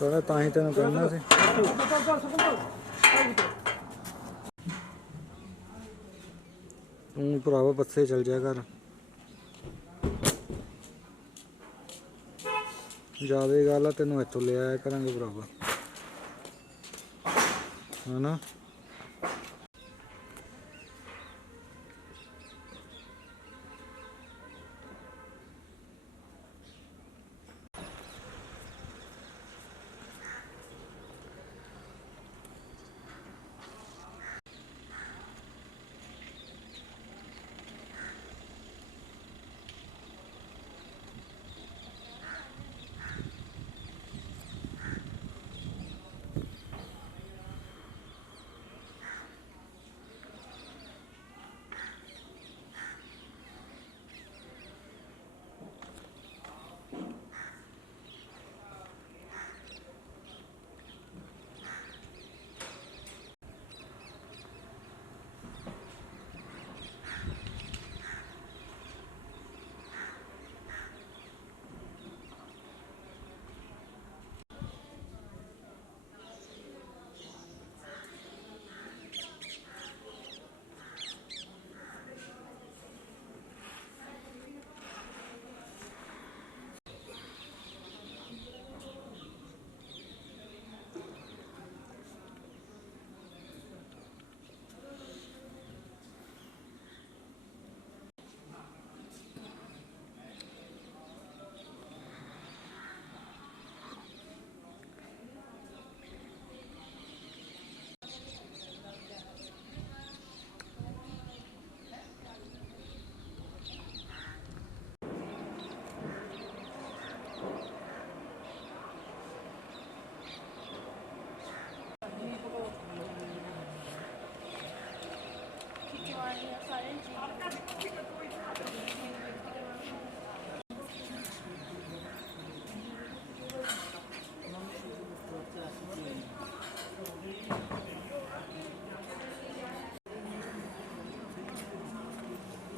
थोड़ा ताही तेन कहना से तू भरावा बस्से चल जाया कर ज़्यादा गल है तेन इतों ले आया करा भरावा है ना।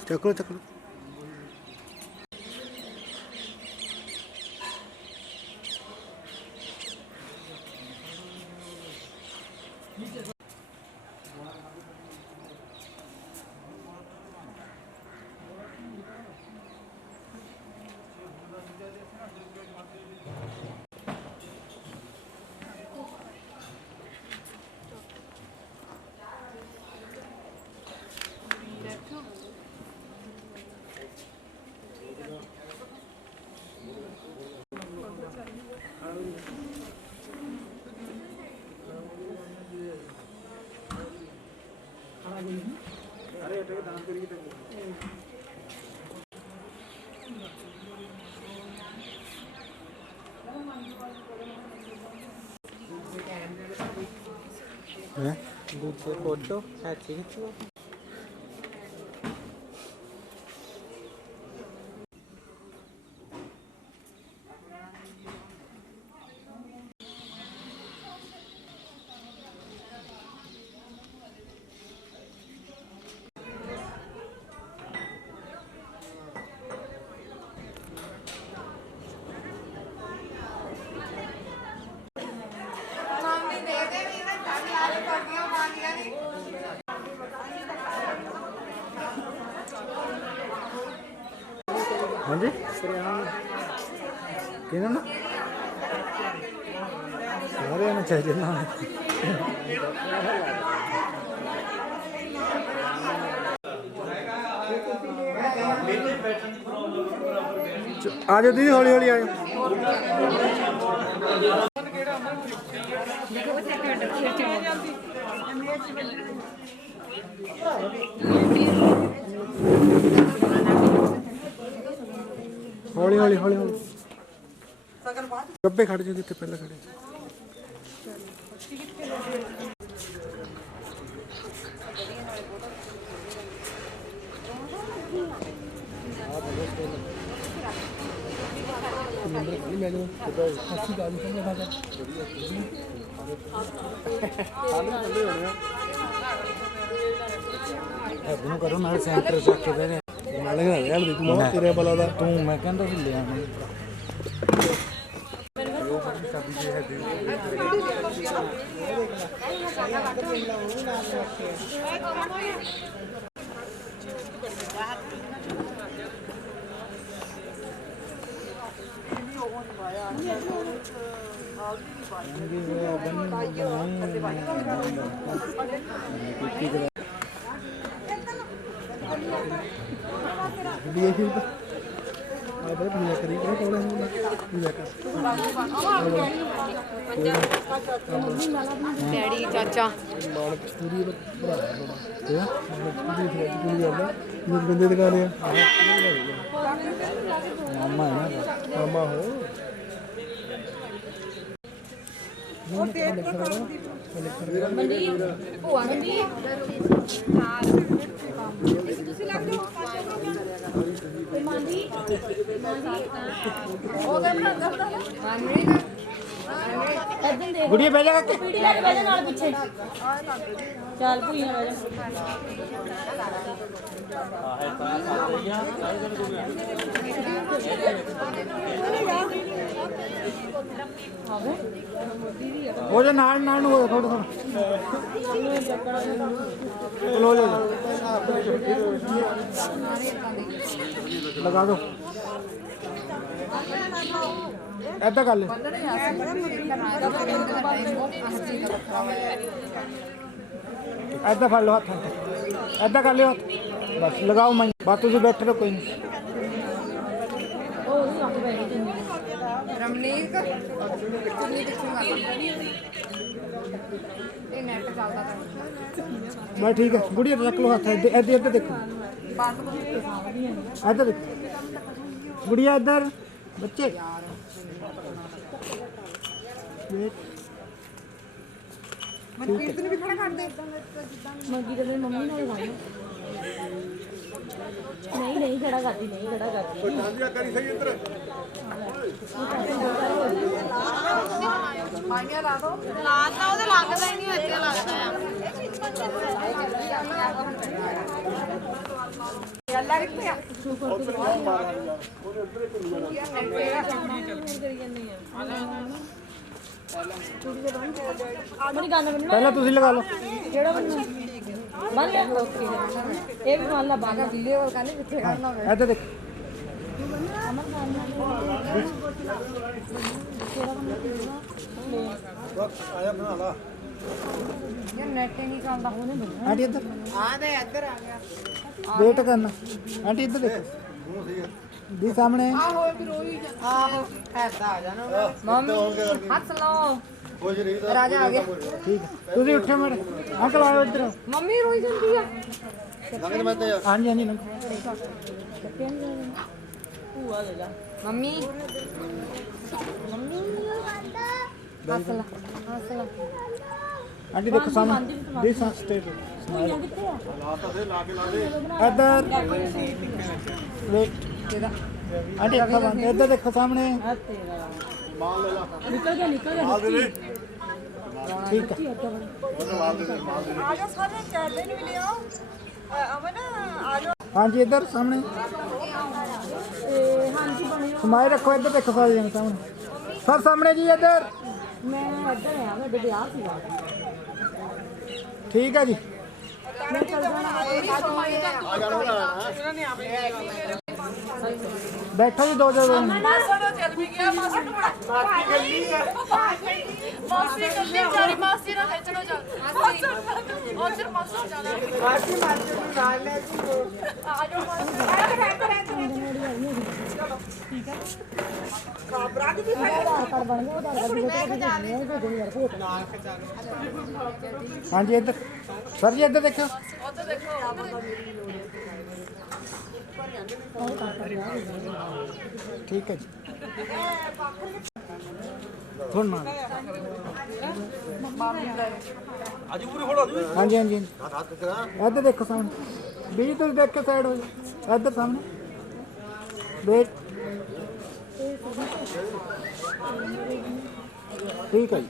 चकलो चकलो दूसरे फोटो अच्छी खींचो हाँ जी कि ना सारे आने चाहिए ना आ जाओ दीदी हौली हौली आ जाओ हौली हौली हौली हौली गब्बे खड़ जाओ जितने पहले खड़े करो ना सेंटर चक के दे तेरे बला तू मैं कहता ले डैडी चाचा बंदे दिखाने मामा है ना मामा हो गुड़िया बह जा पीड़ी लेके बह जा नाल पीछे चल भूइयां बह हो जा नाल नाल हो थोड़ा थोड़ा लो ले लगा दो ऐसा कर ले ऐसा फड़ लो हाथ ऐसा कर लो हाथ बस लगाओ मैं बात तुझे बैठ रहो कोई नहीं रमनीक चुन्नी दिखूंगा ये नेट चलता था बस ठीक है गुड़िया रख लो हाथ इधर इधर देखो इधर देखो गुड़िया इधर बच्चे मनकीर्त ने भी खड़ा कर दे मंगी तो मम्मी ने लगाई नहीं खड़ा करती माइया ला दो लाता ਉਹਦੇ ਲੱਗਦਾ ਹੀ ਨਹੀਂ ਇੱਥੇ ਲੱਗਦਾ ਆ ਗੱਲਾਂ ਕਿੱਥੇ ਆ पहले तुझे लगा लो ये भी मान ला बागा ਵੀਡੀਓ ਕਾਲ ਕਰਨੀ ਕਿੱਥੇ ਕਰਨਾ ਹੋਵੇ ऐसा देख आया बना ला ये नेट ही नहीं चलदा होने बना आंटी इधर हां ते ਇੱਧਰ ਆ ਗਿਆ वेट करना आंटी इधर देखो दी सामने ਆਹੋ ਫਿਰ ਉਹੀ ਆਹੋ ਐਸਾ ਆ ਜਾਣਾ ਮੰਮੀ ਹੱਥ ਲਾਓ ਰਾਜਾ ਆ ਗਿਆ ठीक है तुझे उठे मेरे अंकल आओ इधर ਮੰਮੀ ਰੋਈ ਜਾਂਦੀ ਆ हाँ जी हाँ जी ਭੂਆ ਦੇ ਜਾ ਮੰਮੀ ਹੱਥ ਲਾ ਹੱਥ ਲਾ आंटी देखो सामने दी स्टेट ਭੂਆ ਕਿੱਥੇ ਆ इधर वेट आंटी अखा बंद इधर देखो सामने ਤੇਰਾ निकल गया ठीक है ਆਜੋ ਸਾਰੇ ਚਾਹਦੇ ਨਹੀਂ ਲਿਓ ਅਮਨ ਆਜੋ हाँ जी इधर सामने ਹਾਂਜੀ ਬਣਿਓ समाए रखो इधर देखो सारे जने सामने सब सामने जी इधर ਮੈਂ ਇੱਧਰ ਆ ਵੱਡੇ ਵਿਆਹ ਸੀਗਾ ठीक है जी ਮੈਂ ਚੱਲ बैठो जी दो जगह ਚੱਲ ਵੀ ਗਿਆ ਮਾਸੀ ਟੁਕੜਾ ਮਾਸੀ ਗੱਲੀ ਮਾਸੀ ਗੱਲੀ ਜਾਰੀ ਮਾਸੀ ਨਾਲ ਖੇਚਣੋ ਚੱਲ ਮਾਸੀ ਉਧਰ ਮਾਸੀ ਜਾਣਾ ਮਾਸੀ ਮਾਸੀ ਨੂੰ ਨਾਲ ਲੈ ਜੀ ਆਜੋ ਠੀਕ ਹੈ ਕਾਬਰਾ ਦੀ ਆਧਾਰ ਕਾਰਡ ਬਣ ਗਿਆ हाँ जी इधर सर जी इधर देखो ਉਧਰ ਦੇਖੋ ठीक है जी थोड़ा हाँ जी हाँ जी इधर देखो सामने बीज तो देख के साइड हो जाओ इधर सामने वेट ठीक है जी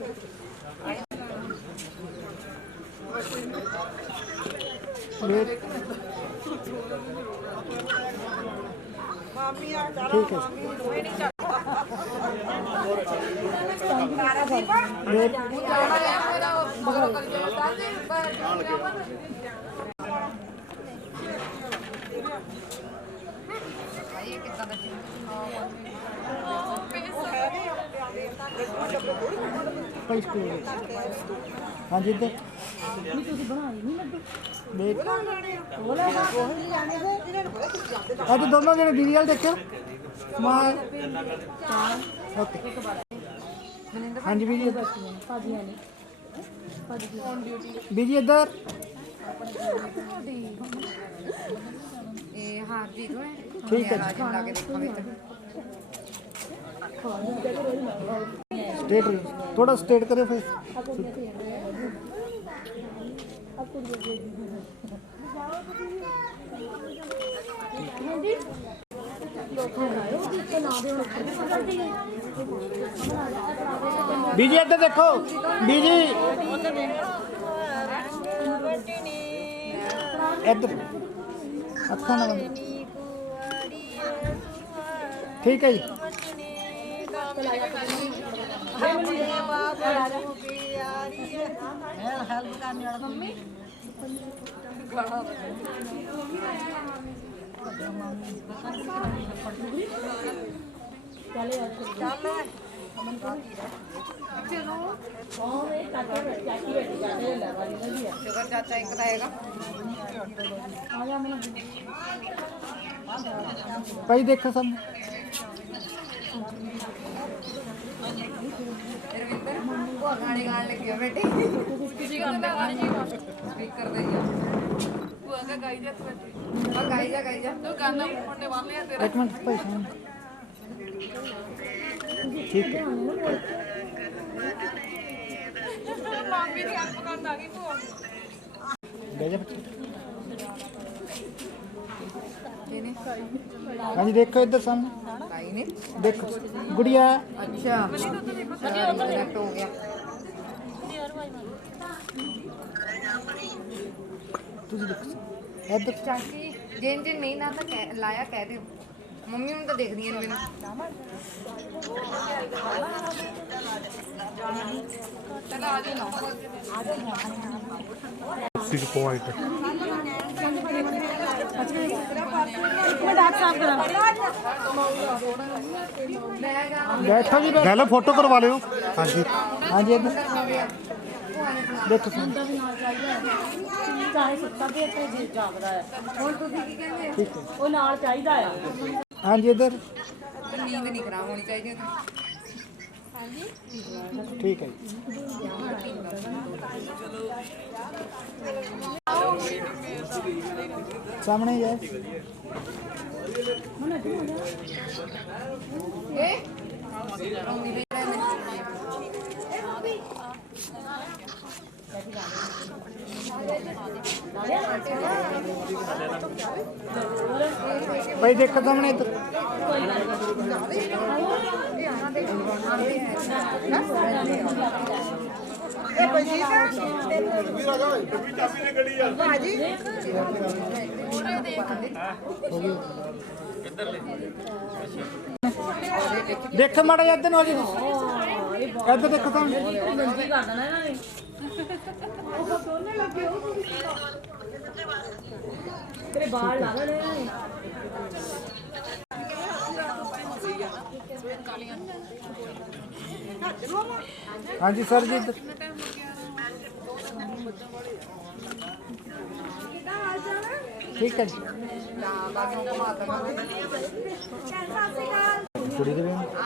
वेट ठीक है वेट ਭਾਈ ਸਕੂਲ ਹਾਂਜੀ ਇੱਧਰ ਨਹੀਂ ਤੁਸੀਂ ਬਣਾਈ ਨਹੀਂ ਲੱਡੂ ਦੇਖ ਉਹ ਲੈ ਉਹ ਨਹੀਂ ਜਾਣੇ ਦੇ ਅੱਜ ਦੋਨੋਂ ਜਿਹੜੇ ਦੀਦੀ ਵਾਲ ਦੇਖਿਓ ਸਮਾਲ ਓਕੇ ਹਾਂਜੀ ਬੀਜੀ ਭਾਜੀਆਂ ਨੇ ਬੀਜੀ ਇੱਧਰ ਇਹ ਹਾਰਦੀ ਤੋਂ ਹੈ ਠੀਕ ਹੈ ਰਾਜਨ ਲਾ ਕੇ ਦੇਖੋ ਵਿੱਚ स्ट्रेट थोड़ा स्ट्रेट करे फेस बीजी इधर देखो बीजी इधर अच्छा ना ठीक है जी ਸ਼ੁਗਰ ਚਾਚਾ ਇੱਕ ਦਾ ਹੈਗਾ भाई देखो सब ਰਵਿੰਦਰ ਉਹ ਗਾਣੇ ਗਾਣ ਲੱਗਿਆ ਬੇਟੇ ਤੁਸੀਂ ਗਾਉਂਦੇ ਗਾਣੇ ਜੀ ਸਪੀਕਰ ਦੇ ਉਹ ਅਗਾ ਗਾਈ ਜਾ ਤੂੰ ਆ ਗਾਈ ਜਾ ਤੂੰ ਗਾਣਾ ਪੜਨੇ ਵਾਲੇ ਆ ਤੇਰਾ एक मिनट भाई सामने ठीक है ਮਾਮੀ ਦੀ ਅੱਖ ਪਕਾਉਣ ਆ ਗਈ ਭੂਆ गए बच्चे ਕਿਨੇ हाँ जी देखो इधर सामने ਗਾਈ ਨੇ देखो गुड़िया ਅੱਛਾ ਕਨੈਕਟ ਹੋ ਗਿਆ तुझे देखो इधर ਚਾਚੀ ਜਿੰਨ ਜਿੰਨ ਨਹੀਂ ਨਾ ਤਾਂ ਲਾਇਆ ਕਹਿ ਦਿਓ ਮੰਮੀ ਹੁਣ ਤਾਂ ਦੇਖਦੀਆਂ ਨੇ ਮੈਨੂੰ ਚਲ ਆ ਜਾਓ सिक्स पॉइंट ਮੈਂ ਡਾਕ ਸਾਫ ਕਰਾਂ बैठो जी बैठो। गैल फोटो करवा लियो हाँ जी हाँ जी इधर देखो सामने ਦਾ ਵੀ ਨਾਲ ਚਾਹੀਦਾ ਹੈ ਚਾਹੇ ਸੁੱਤਾ ਵੀ ਇੱਥੇ ਜੀ ਜਾਗਦਾ ਹੈ ਹੁਣ ਤੁਸੀਂ ਕੀ ਕਹਿੰਦੇ ਹੋ ठीक है ਉਹ ਨਾਲ ਚਾਹੀਦਾ ਆ हाँ जी इधर ਨੀਂਦ ਨਹੀਂ ਖਰਾਬ ਹੋਣੀ ਚਾਹੀਦੀ ਉਹਦੀ ठीक है जी सामने ही है भाई देखो सामने इधर देखो माड़ा इधर नो जी इधर देखो सामने ਗੰਦੀ ਕਰ ਦੇਣਾ ਇਹਨਾਂ ਨੇ ਤੇਰੇ ਬਾਲ ਲਾ ਦੇਣੇ ਇਹਨਾਂ ਨੇ हाँ जी सर जी इधर ठीक है जी कुड़ी दे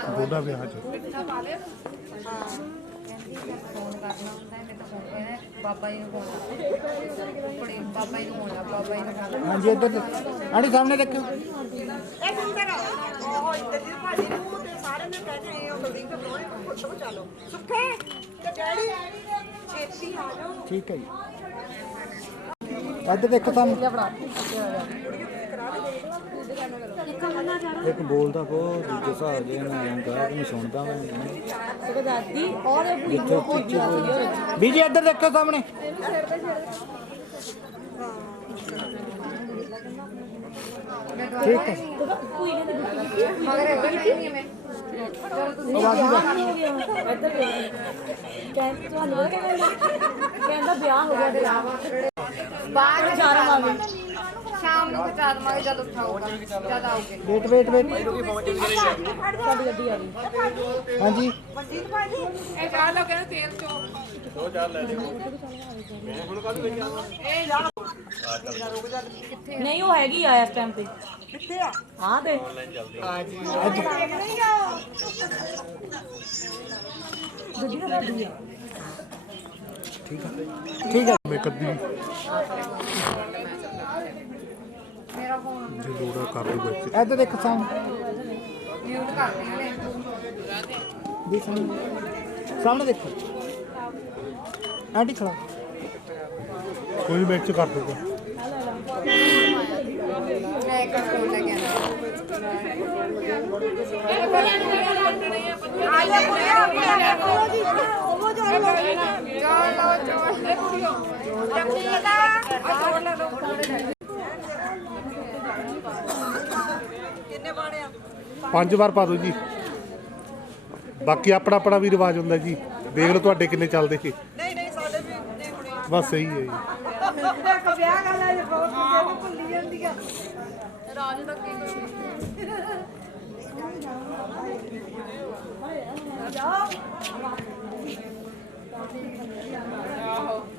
गोदा ब्याह च ਫੋਨ ਕਰਨਾ ਹੁੰਦਾ ਹੈ ਤੇ ਫੋਨ ਕਰਨਾ ਬਾਬਾ ਜੀ ਨੂੰ ਫੋਨ ਕੁੜੀ ਬਾਬਾ ਜੀ ਨੂੰ ਫੋਨ ਬਾਬਾ ਜੀ ਨੂੰ ਫੋਨ हाँ जी इधर आंटी सामने देखो ठीक है जी इधर देखो सामने एक बोलता को दूजे साहब जे मैं कहा कि नहीं सुनता मैं ਤੇ ਦਾਦੀ ਔਰ ਇਹ जिथे पीछे बीजी इधर देखो सामने ठीक है ਕੋਈ ਕਹਿੰਦੀ ਮਗਰ ਇੱਧਰ ਨਹੀਂ ਮੈਂ ਕਹਿੰਦਾ ਵਿਆਹ ਹੋ ਗਿਆ ਬਾਅਦ ਚ ਜਾਵਾਂਗੇ ਸ਼ਾਮ ਨੂੰ ਪਹੁੰਚਾ ਦਵਾਂਗੇ ਜਦ ਉਠਾਊਗਾ ਜਦ ਆਓਗੇ ਵੇਟ ਵੇਟ ਵੇਟ ਸਾਡੀ ਗੱਡੀ ਆ ਗਈ ਹਾਂਜੀ ਇਹ ਚਾਹ ਲੋ ਕਹਿੰਦੇ ਤੇਲ ਚੋ ਨਹੀਂ ਉਹ ਹੈਗੀ ਆ ਇਸ ਟਾਈਮ ਤੇ ਕਿੱਥੇ ਆ ਹਾਂ ਤੇ ਠੀਕ ਹੈ ਮੈਂ ਕਦੀ ਮੇਰਾ ਫੋਨ ਜੇ ਲੋੜਾ ਕਰ ਲੂ ਵਿੱਚ ਇੱਧਰ ਦੇਖੋ ਸਾਹਮਣੇ ਮਿਊਟ ਕਰ ਦਿੰਦੇ ਦੇਖ ਸਾਹਮਣੇ ਦੇਖੋ ਆਂਟੀ ਖੜਾ ਕੋਈ ਵਿੱਚ ਕਰ ਦੂਗਾ ਮੈਂ ਇੱਕ ਫੋਨ ਲੈ ਕੇ ਪੰਜ ਵਾਰ ਪਾ ਦਿਓ ਜੀ ਬਾਕੀ ਆਪਣਾ ਆਪਣਾ ਵੀ ਰਿਵਾਜ ਹੁੰਦਾ ਜੀ ਦੇਖ ਲਓ ਤੁਹਾਡੇ ਕਿੰਨੇ ਚੱਲਦੇ ਸੀ ਨਹੀਂ ਨਹੀਂ ਸਾਡੇ ਵੀ ਨਹੀਂ ਕੁੜੀ ਬਸ ਸਹੀ ਹੈ ਜੀ ਇੱਕ ਵਿਆਹ ਕਰ ਲੈ ਬਹੁਤ ਕਿਸੇ ਨੂੰ ਭੁੱਲੀ ਜਾਂਦੀ ਆ ਰਾਜ ਦਾ ਕੀ ਕੁਛ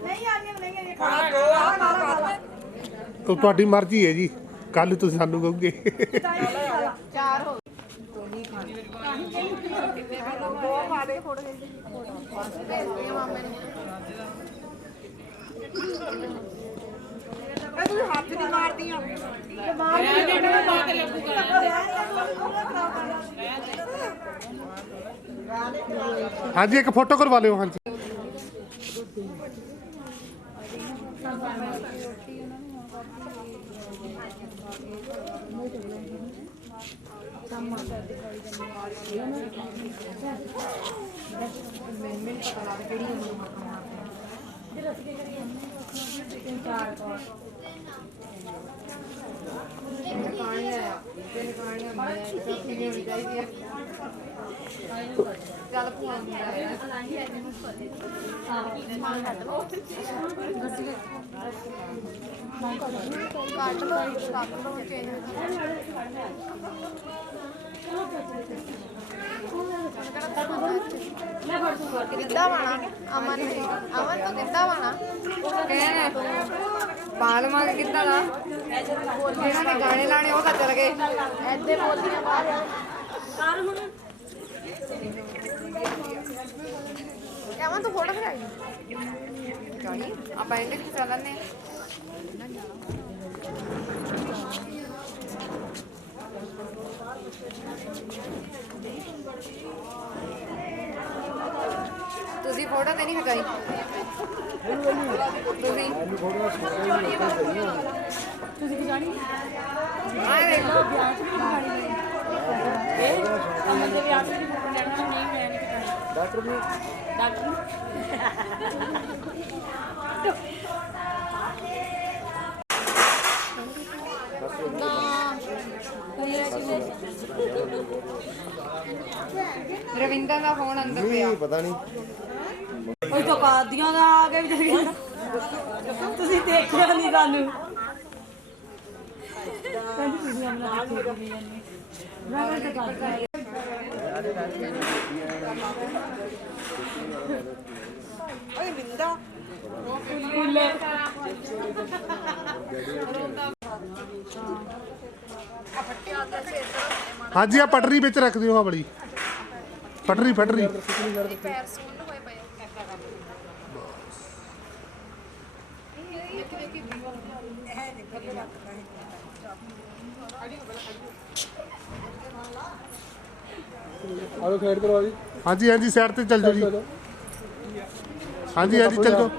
ਨਹੀਂ ਆਣੀਆਂ ਨਹੀਂ ਆਣੀਆਂ ਖਾਣਾ ਦੋ ਆ ਖਾਣਾ ਉਹ ਤੁਹਾਡੀ ਮਰਜ਼ੀ ਹੈ ਜੀ ਕੱਲ ਤੁਸੀਂ ਸਾਨੂੰ ਕਹੋਗੇ ਚਾਰ ਹੋ ਤੂੰ ਹੱਥ ਨਹੀਂ ਮਾਰਦੀਆਂ ਹਾਂਜੀ ਇੱਕ ਫੋਟੋ ਕਰਵਾ ਲਿਓ ਹਾਂਜੀ ਚੱਲ ਭੂਆ ਕੱਟ ਲੋ ਚੇਂਜ ਕਿੱਦਾਂ ਵਾਣਾ ਅਮਨ ਤੋਂ ਕਿੱਦਾਂ ਵਾਣਾ ਕਹਿ ਬਾਲ ਮਾਰ ਕਿੱਦਾਂ ਦਾ ਜਿਹੜਾ ਨੇ ਗਾਣੇ ਲਾਣੇ ਉਹ ਤਾਂ ਚਲ ਗਏ ਐਦੇ ਬੋਲਦੀਆਂ ਬਾਹਰ ਕਰ ਹੁਣ ਅਮਨ ਤੂੰ ਫੋਟੋ ਖਿਚਾਈ ਜਾਈ ਆਪਾਂ ਇਹਦੇ ਖਿਚਾ ਲੈਣੇ ਤੁਸੀਂ ਫੋਟੋ ਤੇ ਨਹੀਂ ਖਿਚਾਈ ਤੁਸੀਂ ਖਿਚਾਣੀ ਆਏ ਵੇਖੋ ਵਿਆਹ ਚ ਵੀ ਖਿਚਾਣੀ ਇਹ ਅਮਨ ਦੇ ਵਿਆਹ ਚ ਵੀ ਫੋਟੋ ਲੈਣਾ ਨਹੀਂ ਮੈਂ ਨਹੀਂ ਖਿਚਾਣੀ ਡਾਕਟਰ ਨੂੰ ਰਵਿੰਦਰ ਦਾ ਫੋਨ ਅੰਦਰ ਪਿਆ ਪਤਾ ਨਹੀਂ ਉਹ ਤਾਂ ਕਾਦੀਆਂ ਦਾ ਆ ਕੇ ਵੀ ਚਲ ਗਿਆ ਤੁਸੀਂ ਦੇਖਿਆ ਨਹੀਂ ਸਾਨੂੰ ਕਹਿੰਦੀ ਕੁੜੀਆਂ ਬਣਾ ਕੇ ਜਾਂਦੀ ਮੈਂ ਤਾਂ ਕਰਦੀ ਓਏ ਬਿੰਦਾ ਕੁੱਲੇ ਹਾਂਜੀ ਆ ਪਟਰੀ ਵਿੱਚ ਰੱਖ ਦਿਓ ਹਵਲੀ ਪਟਰੀ ਪੈਰ ਸੁੰਨ ਹੋਏ ਪਏ ਆਲੋ ਸਾਈਡ ਕਰਵਾ ਜੀ ਹਾਂਜੀ ਹਾਂਜੀ ਸਾਈਡ ਤੇ ਚੱਲ ਜਾਓ ਜੀ ਹਾਂਜੀ ਹਾਂਜੀ ਚੱਲ ਜਾਓ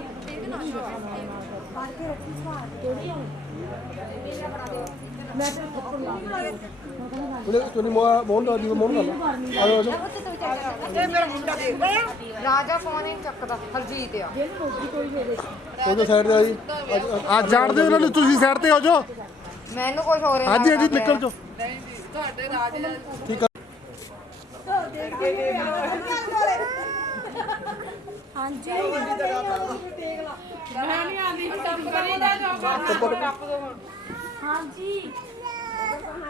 ਤੁਹਾਨੂੰ ਮੋਹਨ ਦਾ ਦੀ ਮੋਹਨ ਕਰ ਆਲੋ ਆਲੋ ਇਹ ਮੇਰਾ ਮੁੰਡਾ ਦੇਖ ਲਿਆ ਰਾਜਾ ਫੋਨ ਹੀ ਚੱਕਦਾ ਹਰਜੀਤ ਆ ਉਹਦੇ ਸਾਈਡ ਤੇ ਆ ਜੀ ਆ ਜਾਣਦੇ ਉਹਨਾਂ ਨੂੰ ਤੁਸੀਂ ਸਾਈਡ ਤੇ ਹੋ ਜਾਓ ਮੈਨੂੰ ਕੁਝ ਹੋ ਰਿਹਾ ਹਾਂਜੀ ਹਾਂਜੀ ਨਿਕਲ ਜਾਓ ਤੁਹਾਡੇ ਰਾਜ ਠੀਕ ਆ ਹਾਂਜੀ ਮੈਂ ਨਹੀਂ ਆਂਦੀ ਟੱਪ ਕਰੀ ਜਾ ਜੋ ਟੱਪ ਦੋ ਹੁਣ ਹਾਂਜੀ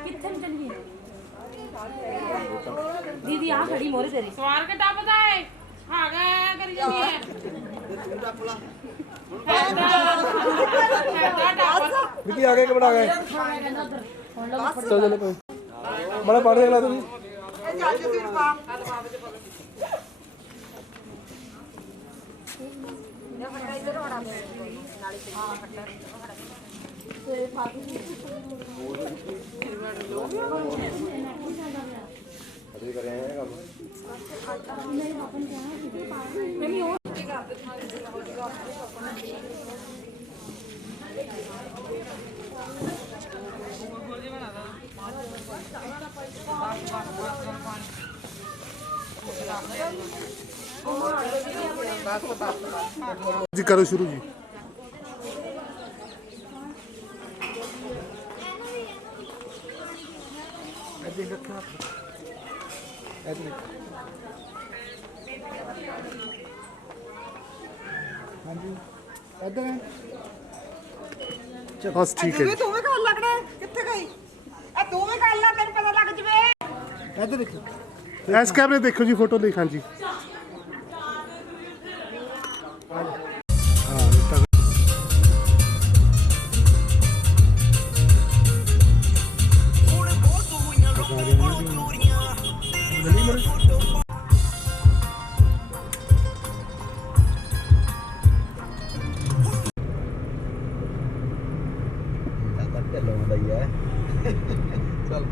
ਕਿੱਥੇ ਨੂੰ ਚੱਲੀਏ ਦੀਦੀ ਆ ਖੜੀ ਮੋਰੇ ਤੇਰੀ ਸਵਾਰ ਕੇ ਟੱਪਦਾ ਏ ਹਾਂ ਗਾ ਕਰੀ ਜਾਂਦੀ ਹੈ ਵਿੱਕੀ ਆ ਗਏ ਕਿ ਬਣਾ ਗਏ ਚਲੋ ਚਲੋ ਕੋਈ ਬੜਾ ਪੜ ਰਿਹਾ ਤੁਸੀਂ ਇਹ ਚੱਲ ਜੀ ਪਾ ਜੀ ਕਰੋ ਸ਼ੁਰੂ ਜੀ। ਇੱਥੇ ਰੱਖਿਆ ਇੱਥੇ ਹਾਂਜੀ ਇੱਧਰ ਬਸ ਠੀਕ ਹੈ ਜੀ। ਤੂੰ ਵੀ ਗੱਲ ਲੱਗਣਾ ਕਿੱਥੇ ਗਈ ਇਹ ਤੂੰ ਵੀ ਗੱਲ ਲਾ ਤੈਨੂੰ ਪਤਾ ਲੱਗ ਜਵੇ ਇੱਧਰ ਦੇਖੋ ਇਸ ਕੈਮਰੇ ਦੇਖੋ ਜੀ ਫੋਟੋ ਲਈ ਹਾਂਜੀ। ਲਾਉਂਦਾ ਹੀ ਹੈ ਚੱਲ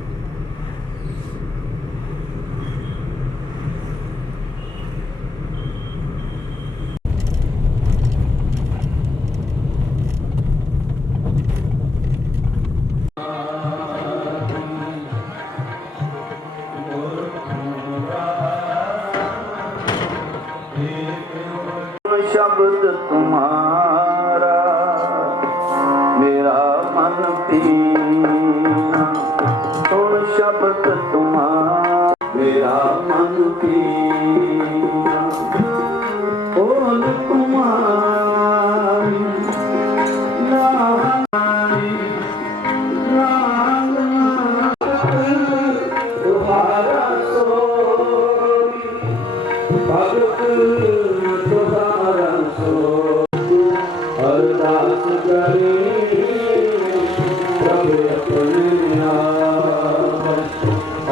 शब्द तुम्हारा मेरा मन पीना सुन शब्द तुम्हारा मेरा मन पीना बोल तुम्हारी नारी तुम्हारा सोई भगत तुम्हारा अरदास करे प्रभु अपने आप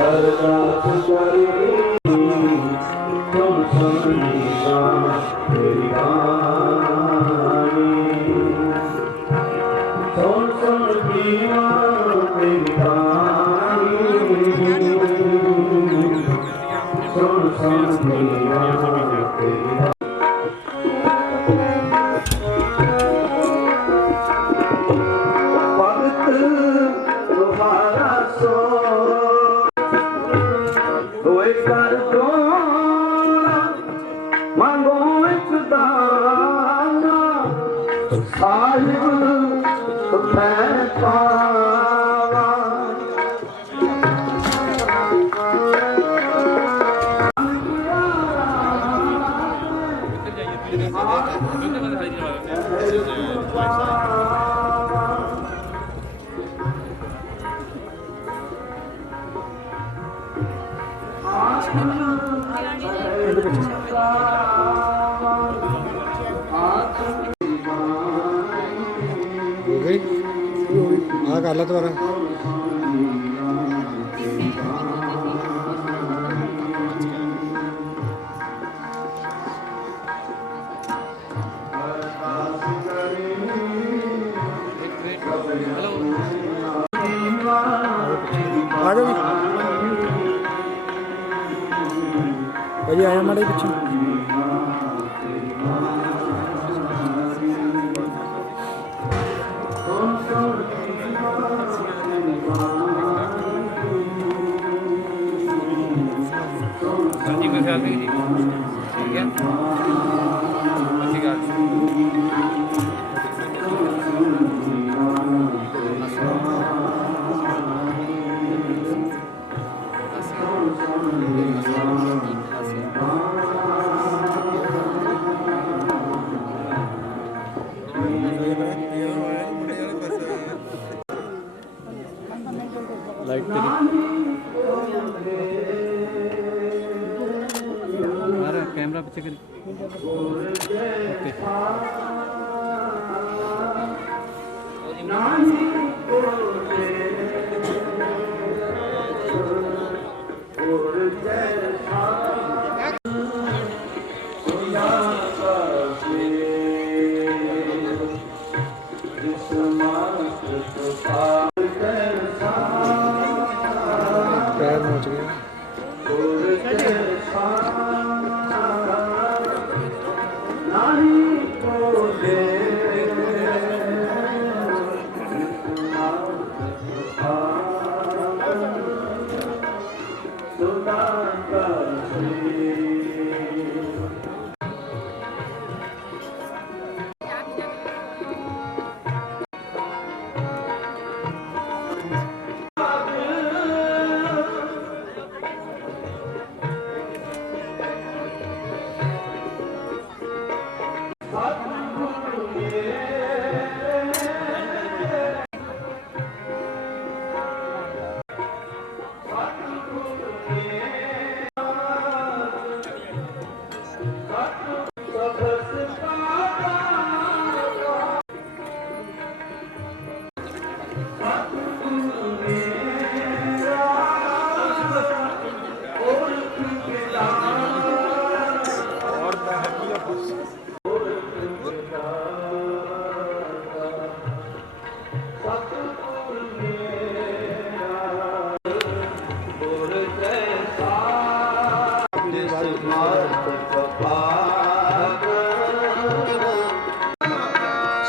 अरदास करे तुम सुनिया मेरी कहानी सुन सुन पिया मेरी कहानी सुन सुन पिया तेरी तुम्हारा सो होए कर दो मांगो एक दाना साहिब मैं पावा ਹੋ ਗਈ ਆ ਕਰ ਲਾ ਦੁਬਾਰਾ ਆ ਜਾਓ ਜੀ ਭਾਜੀ ਆਇਆ ਮਾੜੇ ਪਿੱਛੇ जी कोई ख्याल नहीं जी ठीक है अच्छी बात ਲਾਈਟ ਤੇਰੀ ਮਾਰ ਕੈਮਰਾ ਪਿੱਛੇ ਕਰੀ ਓਕੇ ਪੈਰ ਮੋਚ ਗਿਆ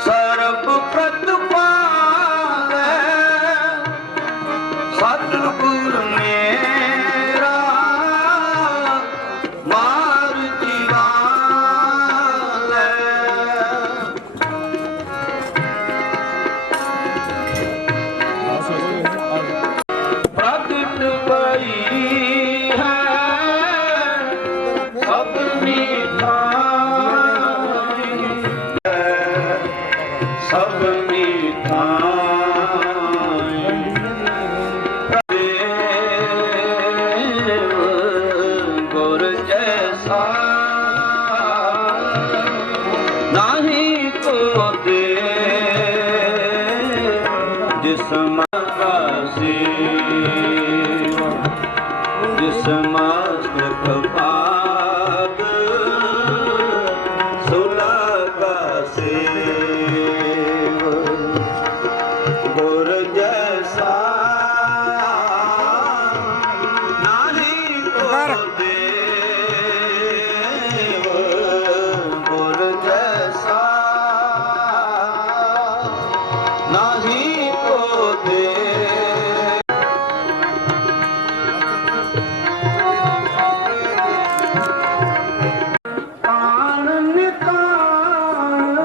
ਸਰਬ ਪ੍ਰਤਪਾਲ ਸਤਿਗੁਰ ਮੇਰਾ ਮਾਰ ਜੀਵਾਲ ਪ੍ਰਗਟ ਪਈ ਹੈ ਆਪਣੀ ਸਭ ਗੁਰ ਜੈਸਾ ਨਾਹੀ ਕੋ ਦੇ ਜਿਸ ਮਾਸੀ ਜਿਸ ਮਾਸਕ ਪਾਦ ਸੁਲਗਾ ਸੇ ਗੁਰ ਜੈਸਾ ਨਾਹੀ ਕੋ ਦੇਵ ਗੁਰ ਜੈਸਾ ਨਾਹੀ ਕੋ ਦੇਵ ਆਨ ਨਿਤਾਨ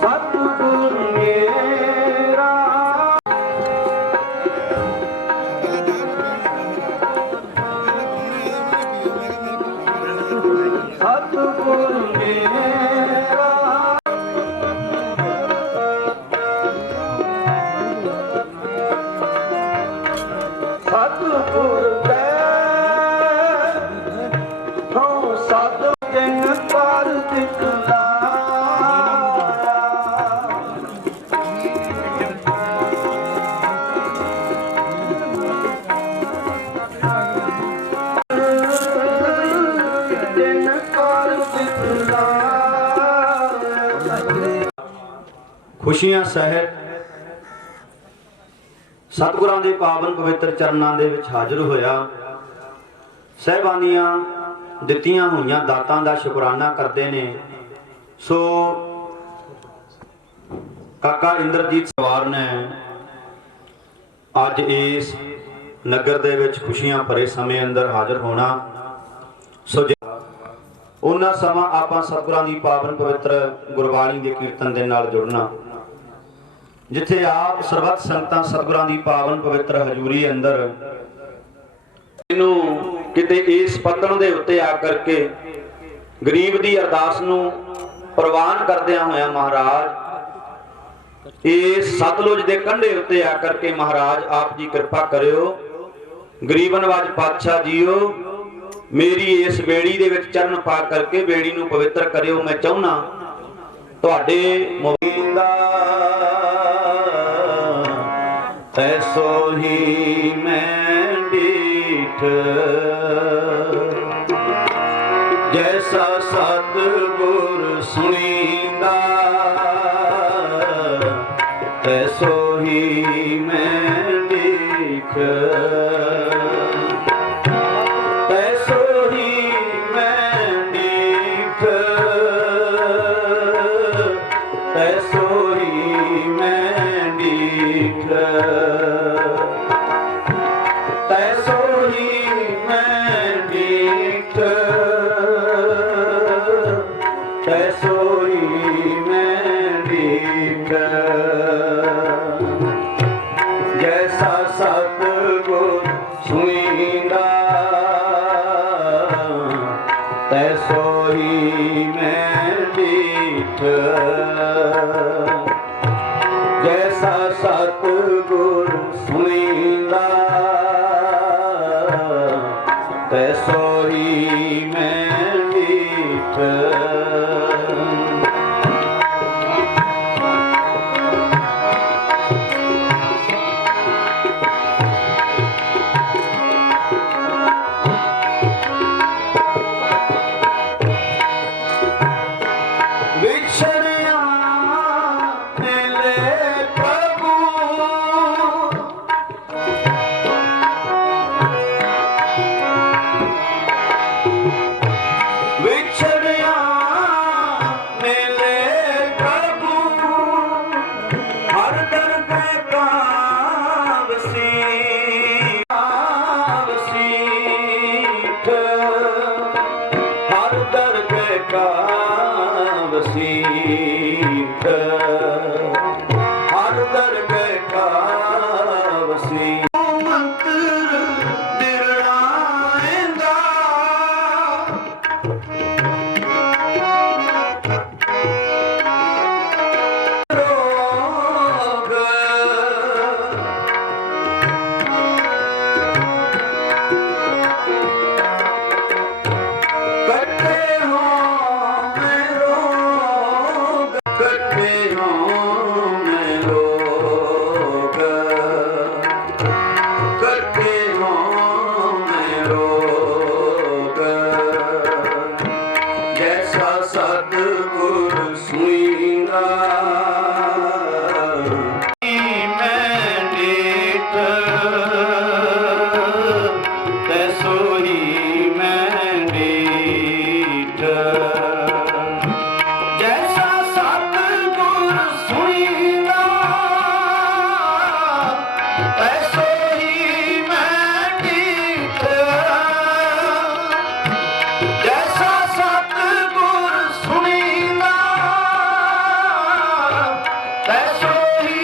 ਸਤਿਗੁਰ ਮੇਰਾ ਸਤਿਗੁਰ ਮੇਰਾ ਸਤਿਗੁਰ ਦੇ ਥੋ ਸਤ ਜਨ ਪਰ ਦਿਖਲਾਇਆ ਜਨ ਪਰ ਦਿਖਲਾਇਆ ਖੁਸ਼ੀਆਂ ਸਹਿਤ ਸਤਿਗੁਰਾਂ ਦੇ ਪਾਵਨ ਪਵਿੱਤਰ ਚਰਨਾਂ ਦੇ ਵਿੱਚ ਹਾਜ਼ਰ ਹੋਇਆ ਸਹਿਬਾਨੀਆਂ ਦਿੱਤੀਆਂ ਹੋਈਆਂ ਦਾਤਾਂ ਦਾ ਸ਼ੁਕਰਾਨਾ ਕਰਦੇ ਨੇ। ਸੋ ਕਾਕਾ ਇੰਦਰਜੀਤ ਸਵਾਰ ਨੇ ਅੱਜ ਇਸ ਨਗਰ ਦੇ ਵਿੱਚ ਖੁਸ਼ੀਆਂ ਭਰੇ ਸਮੇਂ ਅੰਦਰ ਹਾਜ਼ਰ ਹੋਣਾ। ਸੋ ਉਹਨਾਂ ਸਮਾਂ ਆਪਾਂ ਸਤਿਗੁਰਾਂ ਦੀ ਪਾਵਨ ਪਵਿੱਤਰ ਗੁਰਬਾਣੀ ਦੇ ਕੀਰਤਨ ਦੇ ਨਾਲ ਜੁੜਨਾ, ਜਿੱਥੇ ਆਪ ਸਰਬੱਤ ਸੰਗਤਾਂ ਸਤਿਗੁਰਾਂ ਦੀ ਪਾਵਨ ਪਵਿੱਤਰ ਹਜ਼ੂਰੀ ਅੰਦਰ ਇਹਨੂੰ ਕਿਤੇ ਇਸ ਪੱਤਣ ਦੇ ਉੱਤੇ ਆ ਕਰਕੇ ਗਰੀਬ ਦੀ ਅਰਦਾਸ ਨੂੰ ਪ੍ਰਵਾਨ ਕਰਦਿਆਂ ਹੋਇਆ ਮਹਾਰਾਜ ਇਸ ਸਤਲੁਜ ਦੇ ਕੰਢੇ ਉੱਤੇ ਆ ਕਰਕੇ ਮਹਾਰਾਜ ਆਪ ਜੀ ਕਿਰਪਾ ਕਰਿਓ। ਗਰੀਬ ਨਵਾਜ ਪਾਤਸ਼ਾਹ ਜੀਓ, ਮੇਰੀ ਇਸ ਬੇੜੀ ਦੇ ਵਿੱਚ ਚਰਨ ਪਾ ਕਰਕੇ ਬੇੜੀ ਨੂੰ ਪਵਿੱਤਰ ਕਰਿਓ। ਮੈਂ ਚਾਹੁੰਨਾ ਤੁਹਾਡੇ ਮੁਬੀਦਾ ਐਸੋ ਹੀ ਮੈਂ ਡੀਠ, ਜੈਸਾ ਸਤਿਗੁਰ ਸੁਣੀਂਦਾ ਤੈਸੋ ਹੀ ਮੈਂ ਡੀਠ, ਤੈਸੋ ਹੀ ਮੈਂ ਡੀਠ, ਤੈਸੋ ਹੀ ਮੈਂ ਡੀਠ, ਤੈਸੋ ਹੀ ਮੈਂ ਡੀਠ, ਤੈਸੋ ਹੀ ਮੈਂ ਡੀਠ, ਜੈਸਾ ਸਤਿਗੁਰ ਸੁਣੀਂਦਾ ਤੈਸੋ ਹੀ ਮੈਂ ਡੀਠ, ਜੈਸਾ ਸਤਿਗੁਰ ਸੁਣੀਂਦਾ ਤੈਸੋ ਹੀ ਮੈਂ ਡੀਠ। ਵਿਛੜਿਆ ਮਿਲੇ ਪ੍ਰਭੂ, ਵਿਛੜਿਆ ਮਿਲੇ ਪ੍ਰਭੂ, ਹਰ ਦਰਗਹਿ ਕਾ ਵਸੀਠ, ਹਰ ਦਰਗਹਿ ਕਾ ਵਸੀਠ, ਹਰ ਦਰਗਹਿ ਕਾ ਵਸੀਠ। ਮੰਤਰ ਦਿਰੜਾਏਂਦਾ ਰੋਗ, ਕੱਟੇ ਹੋਂ ਮੈਂ ਰੋਗ, ਕੱਟੇ ਹੋਂ ਮੈਂ ਰੋਗ, ਕੱਟੇ ਹੋਂ ਮੈਂ ਰੋਗ, ਜੈਸਾ ਸਤਿਗੁਰ ਸੁਣੀਂਦਾ ਮੈਂ ਡੀਠ, ਤੈਸੋ ਹੀ ਮੈਂ ਡੀਠ, ਜੈਸਾ ਸਤਿਗੁਰ ਸੁਣੀਂਦਾ ਤੈਸੋ ਹੀ ਮੈਂ ਡੀਠ, ਜੈਸਾ ਸਤਿਗੁਰ ਸੁਣੀਂਦਾ ਤੈਸੋ ਹੀ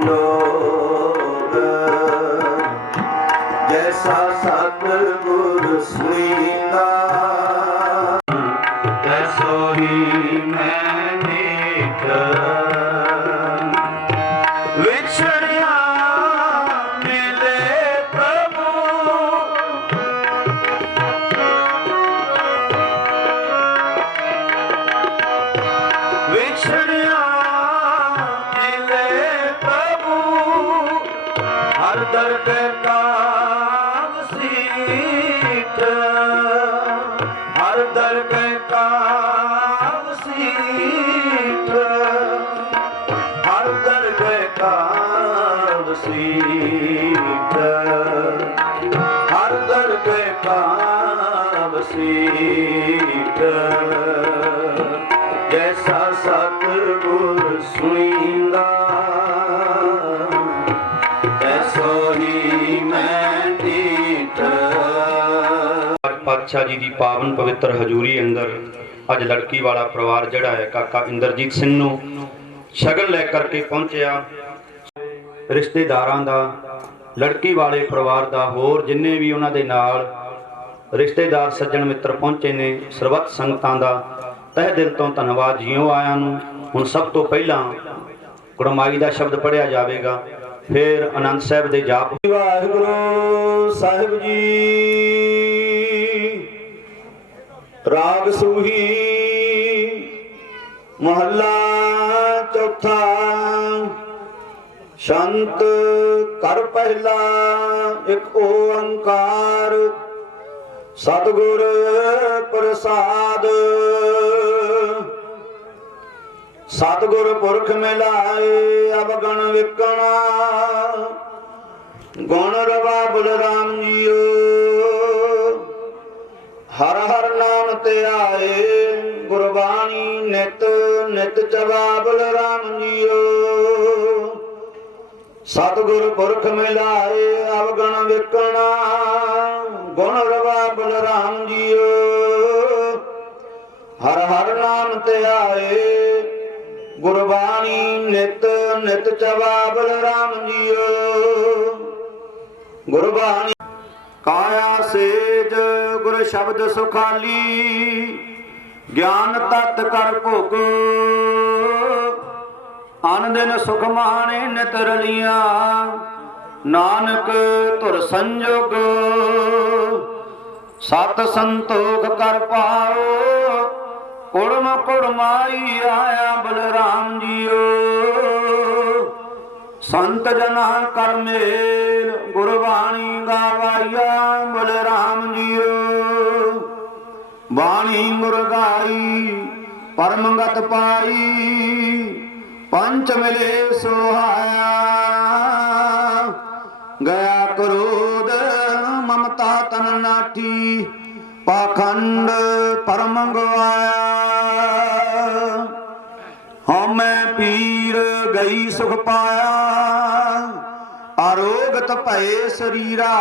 ਸੰਜੋਗ ਜੈਸਾ ਸਤਿਗੁਰ ਸੁਣੀਂਦਾ ਤੈਸੋ ਹੀ ਮੈਂ ਨੀਠ ਵਿਛੜਿਆ ਮਿਲੇ ਪ੍ਰਭੂ ਵਿਛੜਿਆ ਮਿਲੇ ਪ੍ਰਭੂ ਹਰ ਦਰ ਕੇ ਕਾਮ ਸੀਠ ਹਰ ਦਰ ਕੇ ਕਾਮ ਸੀਠ ਹਰ ਦਰ ਕੇ ਕਾਮ ਸੀਠ ਹਰ ਦਰ ਕੇ ਕਾਮ ਸੀਠ ਜੈਸਾ ਸਤਿਗੁਰ ਸੁਣੀਂਦਾ ਤੈਸੋ ਹੀ ਮੈਂ ਨੀਠ। ਪਾਤਸ਼ਾਹ ਜੀ ਦੀ ਪਾਵਨ ਪਵਿੱਤਰ ਹਜ਼ੂਰੀ ਅੰਦਰ ਅੱਜ ਲੜਕੀ ਵਾਲਾ ਪਰਿਵਾਰ ਜਿਹੜਾ ਹੈ ਕਾਕਾ ਇੰਦਰਜੀਤ ਸਿੰਘ ਨੂੰ ਸ਼ਗਨ ਲੈ ਕਰਕੇ ਪਹੁੰਚਿਆ। ਰਿਸ਼ਤੇਦਾਰਾਂ ਦਾ, ਲੜਕੀ ਵਾਲੇ ਪਰਿਵਾਰ ਦਾ, ਹੋਰ ਜਿੰਨੇ ਵੀ ਉਹਨਾਂ ਦੇ ਨਾਲ ਰਿਸ਼ਤੇਦਾਰ ਸੱਜਣ ਮਿੱਤਰ ਪਹੁੰਚੇ ਨੇ, ਸਰਬੱਤ ਸੰਗਤਾਂ ਦਾ ਤਹਿ ਦਿਲ ਤੋਂ ਧੰਨਵਾਦ, ਜਿਉਂ ਆਇਆਂ ਨੂੰ। ਹੁਣ ਸਭ ਤੋਂ ਪਹਿਲਾਂ ਗੁਰਮਾਈ ਦਾ ਸ਼ਬਦ ਪੜ੍ਹਿਆ ਜਾਵੇਗਾ, ਫਿਰ ਆਨੰਦ ਸਾਹਿਬ ਦੇ ਜਾਪ। ਵਾਹਿਗੁਰੂ ਸਾਹਿਬ ਜੀ ਰਾਗ ਸੂਹੀ ਮਹੱਲਾ ਚੌਥਾ। ਸ਼ੰਤ ਕਰ ਪਹਿਲਾ ਇੱਕ ਓੰਕਾਰ ਸਤਿਗੁਰ ਪ੍ਰਸਾਦ। ਸਤਿਗੁਰ ਪੁਰਖ ਮਿਲਾਏ ਅਵਗਣ ਵਿਕਣਾ ਗੁਣ ਰਵਾ ਬਲਰਾਮ ਜੀਓ। ਹਰ ਹਰ ਨਾਮ ਤੇ ਆਏ ਗੁਰਬਾਣੀ ਨਿਤ ਨਿਤ ਚਵਾ ਬਲਰਾਮ ਜੀਓ। ਸਤਿਗੁਰ ਪੁਰਖ ਮਿਲਾਏ ਅਵਗਣ ਵਿਕਣਾ ਗੁਣ ਰਵਾ ਬਲਰਾਮ ਜੀਓ। ਹਰ ਹਰ ਨਾਮ ਤੇ ਆਏ ਗੁਰਬਾਣੀ ਨਿਤ ਨਿਤ ਚਵਾ ਬਲਰਾਮ ਜੀਓ। ਗੁਰਬਾਣੀ ਕਾਇਆ ਸੇਜ ਗੁਰ ਸ਼ਬਦ ਸੁਖਾਲੀ ਗਿਆਨ ਤਤ ਕਰ ਭੋਗ। ਅਨ ਦਿਨ ਸੁਖ ਮਾਣੇ ਨਿਤ ਰਲੀਆਂ ਨਾਨਕ ਧੁਰ ਸੰਜੋਗ। ਸਤ ਸੰਤੋਖ ਕਰ ਪਾਓ ਕੁੜਮ ਕੁੜਮਾਈ ਆਇਆ ਬਲਰਾਮ ਜੀਓ। ਸੰਤ ਜਨਾ ਕਰ ਮੇਲ ਗੁਰਬਾਣੀ ਗਾਵਾਈਆ ਬਲਰਾਮ ਜੀਓ। ਬਾਣੀ ਮੁਰਗਾਈ ਪਰਮਗਤ ਪਾਈ ਪੰਚ ਮਿਲੇ ਸੁਹਾਇਆ। ਗਿਆ ਕ੍ਰੋਧ ਮਮਤਾ ਤਨ ਨਾਠੀ ਪਾਖੰਡ ਪਰਮ ਗਵਾਇਆ। ਹਉਮੈ ਪੀਰ ਗਈ ਸੁਖ ਪਾਇਆ ਆਰੋਗਤ ਭਏ ਸਰੀਰਾ।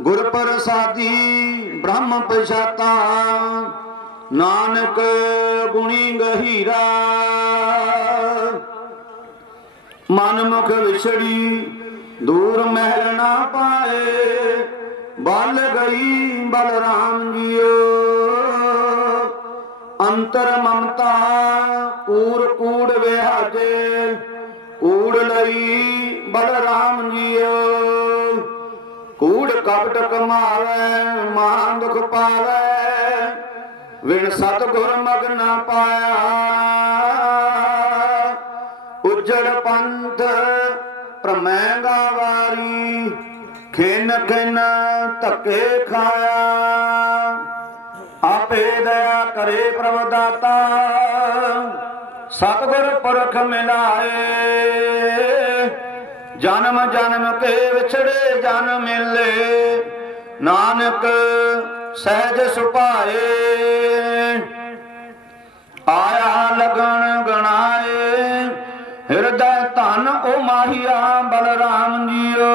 ਗੁਰ ਪ੍ਰਸਾਦੀ ਬ੍ਰਹਮ ਪਛਾਤਾ ਨਾਨਕ ਗੁਣੀ ਗਹੀਰਾ। ਮਨ ਮੁਖ ਵਿਛੜੀ ਦੂਰ ਮਹਿਲ ਨਾ ਪਾਏ ਬਲ ਗਈ ਬਲਰਾਮ ਜੀਓ। ਅੰਤਰ ਮਮਤਾ ਕੂੜ ਕੂੜ ਵਿਹਾਜੇ ਕੂੜ ਲਈ ਬਲਰਾਮ ਜੀਓ। ਕੂੜ ਕਪਟ ਕਮਾਵੇ ਮਾਂ ਦੁਖ ਪਾਵੇ ਵਿਣ ਸਤਿਗੁਰ ਮਗਨ ਪਾਇਆ। ਉਜੜ ਪੰਥ ਪ੍ਰਮੈ ਗਾਵਾਰੀ ਖਿਨ ਖਿਨ ਧੱਕੇ ਖਾਇਆ। ਆਪੇ ਦਇਆ ਕਰੇ ਪ੍ਰਭ ਦਾਤਾ ਸਤਿਗੁਰ ਪੁਰਖ ਮਿਲਾਏ। ਜਨਮ ਜਨਮ ਕੇ ਵਿਛੜੇ ਜਨ ਮਿਲੇ ਨਾਨਕ ਸਹਿਜ ਸੁਭਾਏ। ਆਇਆ ਲਗਨ ਗਣਾਏ ਹਿਰਦੈ ਧਨ ਓ ਮਾਹੀਆ ਬਲਰਾਮ ਜੀਓ।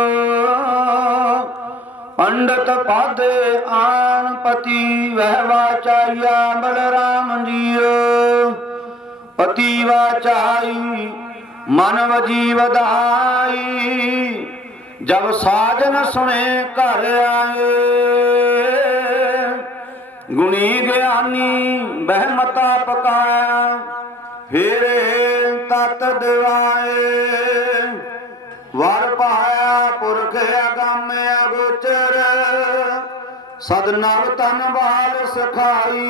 ਪੰਡਤ ਪਾਦੇ ਆਨ ਪਤੀ ਵਹਿ ਵਾਚਾਈਆ ਬਲਰਾਮ ਜੀਓ। ਪਤੀ ਵਾਚਾਈ मन वजी वधाई जब साजन सुने घर आए गुणी ज्ञानी बहमता पकाया फेरे तत दिवाए वर पाया पुरख अगम अगोचर सदनव तन बाल सखाई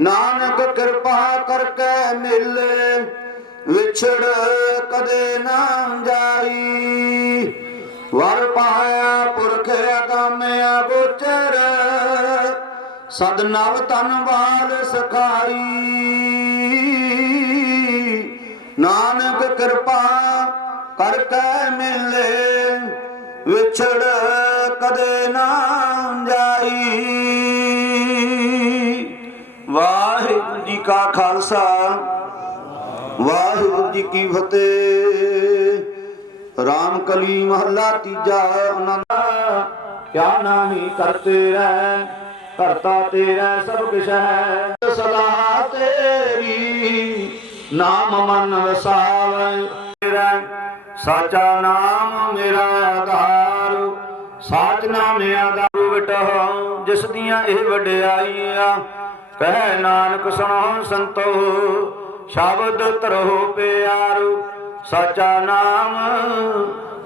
नानक कृपा करके मिले विछड़ कदे ना जाई वर पाया पुरख अगम अगोचर सदनव तन बाल सखाई नानक कृपा करके मिले विछड़ कदे ना जाई। वाहिगुरु जी का खालसा वाहिगुरु जी की फतेह। राम कली महला तीजा आनंद क्या नामी करते रह करता तेरा सब कुछ है सदा तेरी नाम मन वसावे तेरा साचा नाम मेरा आधार साच नाम आधार बिटहो जिस दियां ਇਹ ਵਡਿਆਈਆਂ ਕਹਿ ਨਾਨਕ ਸੁਣੋ ਸੰਤੋ ਸ਼ਬਦ ਧਰੋ ਪਿਆਰੋ ਸਾਚਾ ਨਾਮ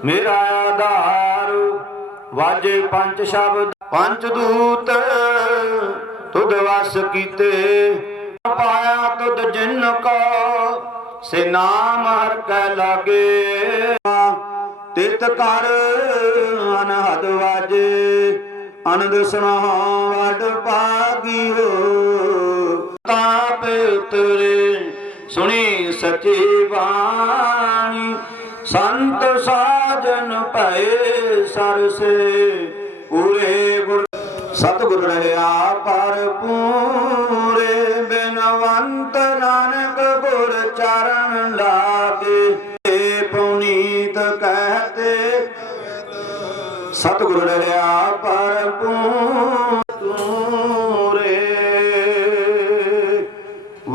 ਮੇਰਾ ਆਧਾਰ ਵਾਜੇ ਪੰਜ ਸ਼ਬਦ पंच दूत तुद वस कीते पाया तुद जिन को से नाम हर कै लागे तित कर अनहद वाजे आनंद सुनो वड पागी हो ताप उतरे सुनी सची बाणी संत साजन भये सर से पूरे गुर सतगुर रहा पर पूरे बिनवंत नानक गुर चरण लागे पुनीत कहते सतगुर रहा पर पूरे।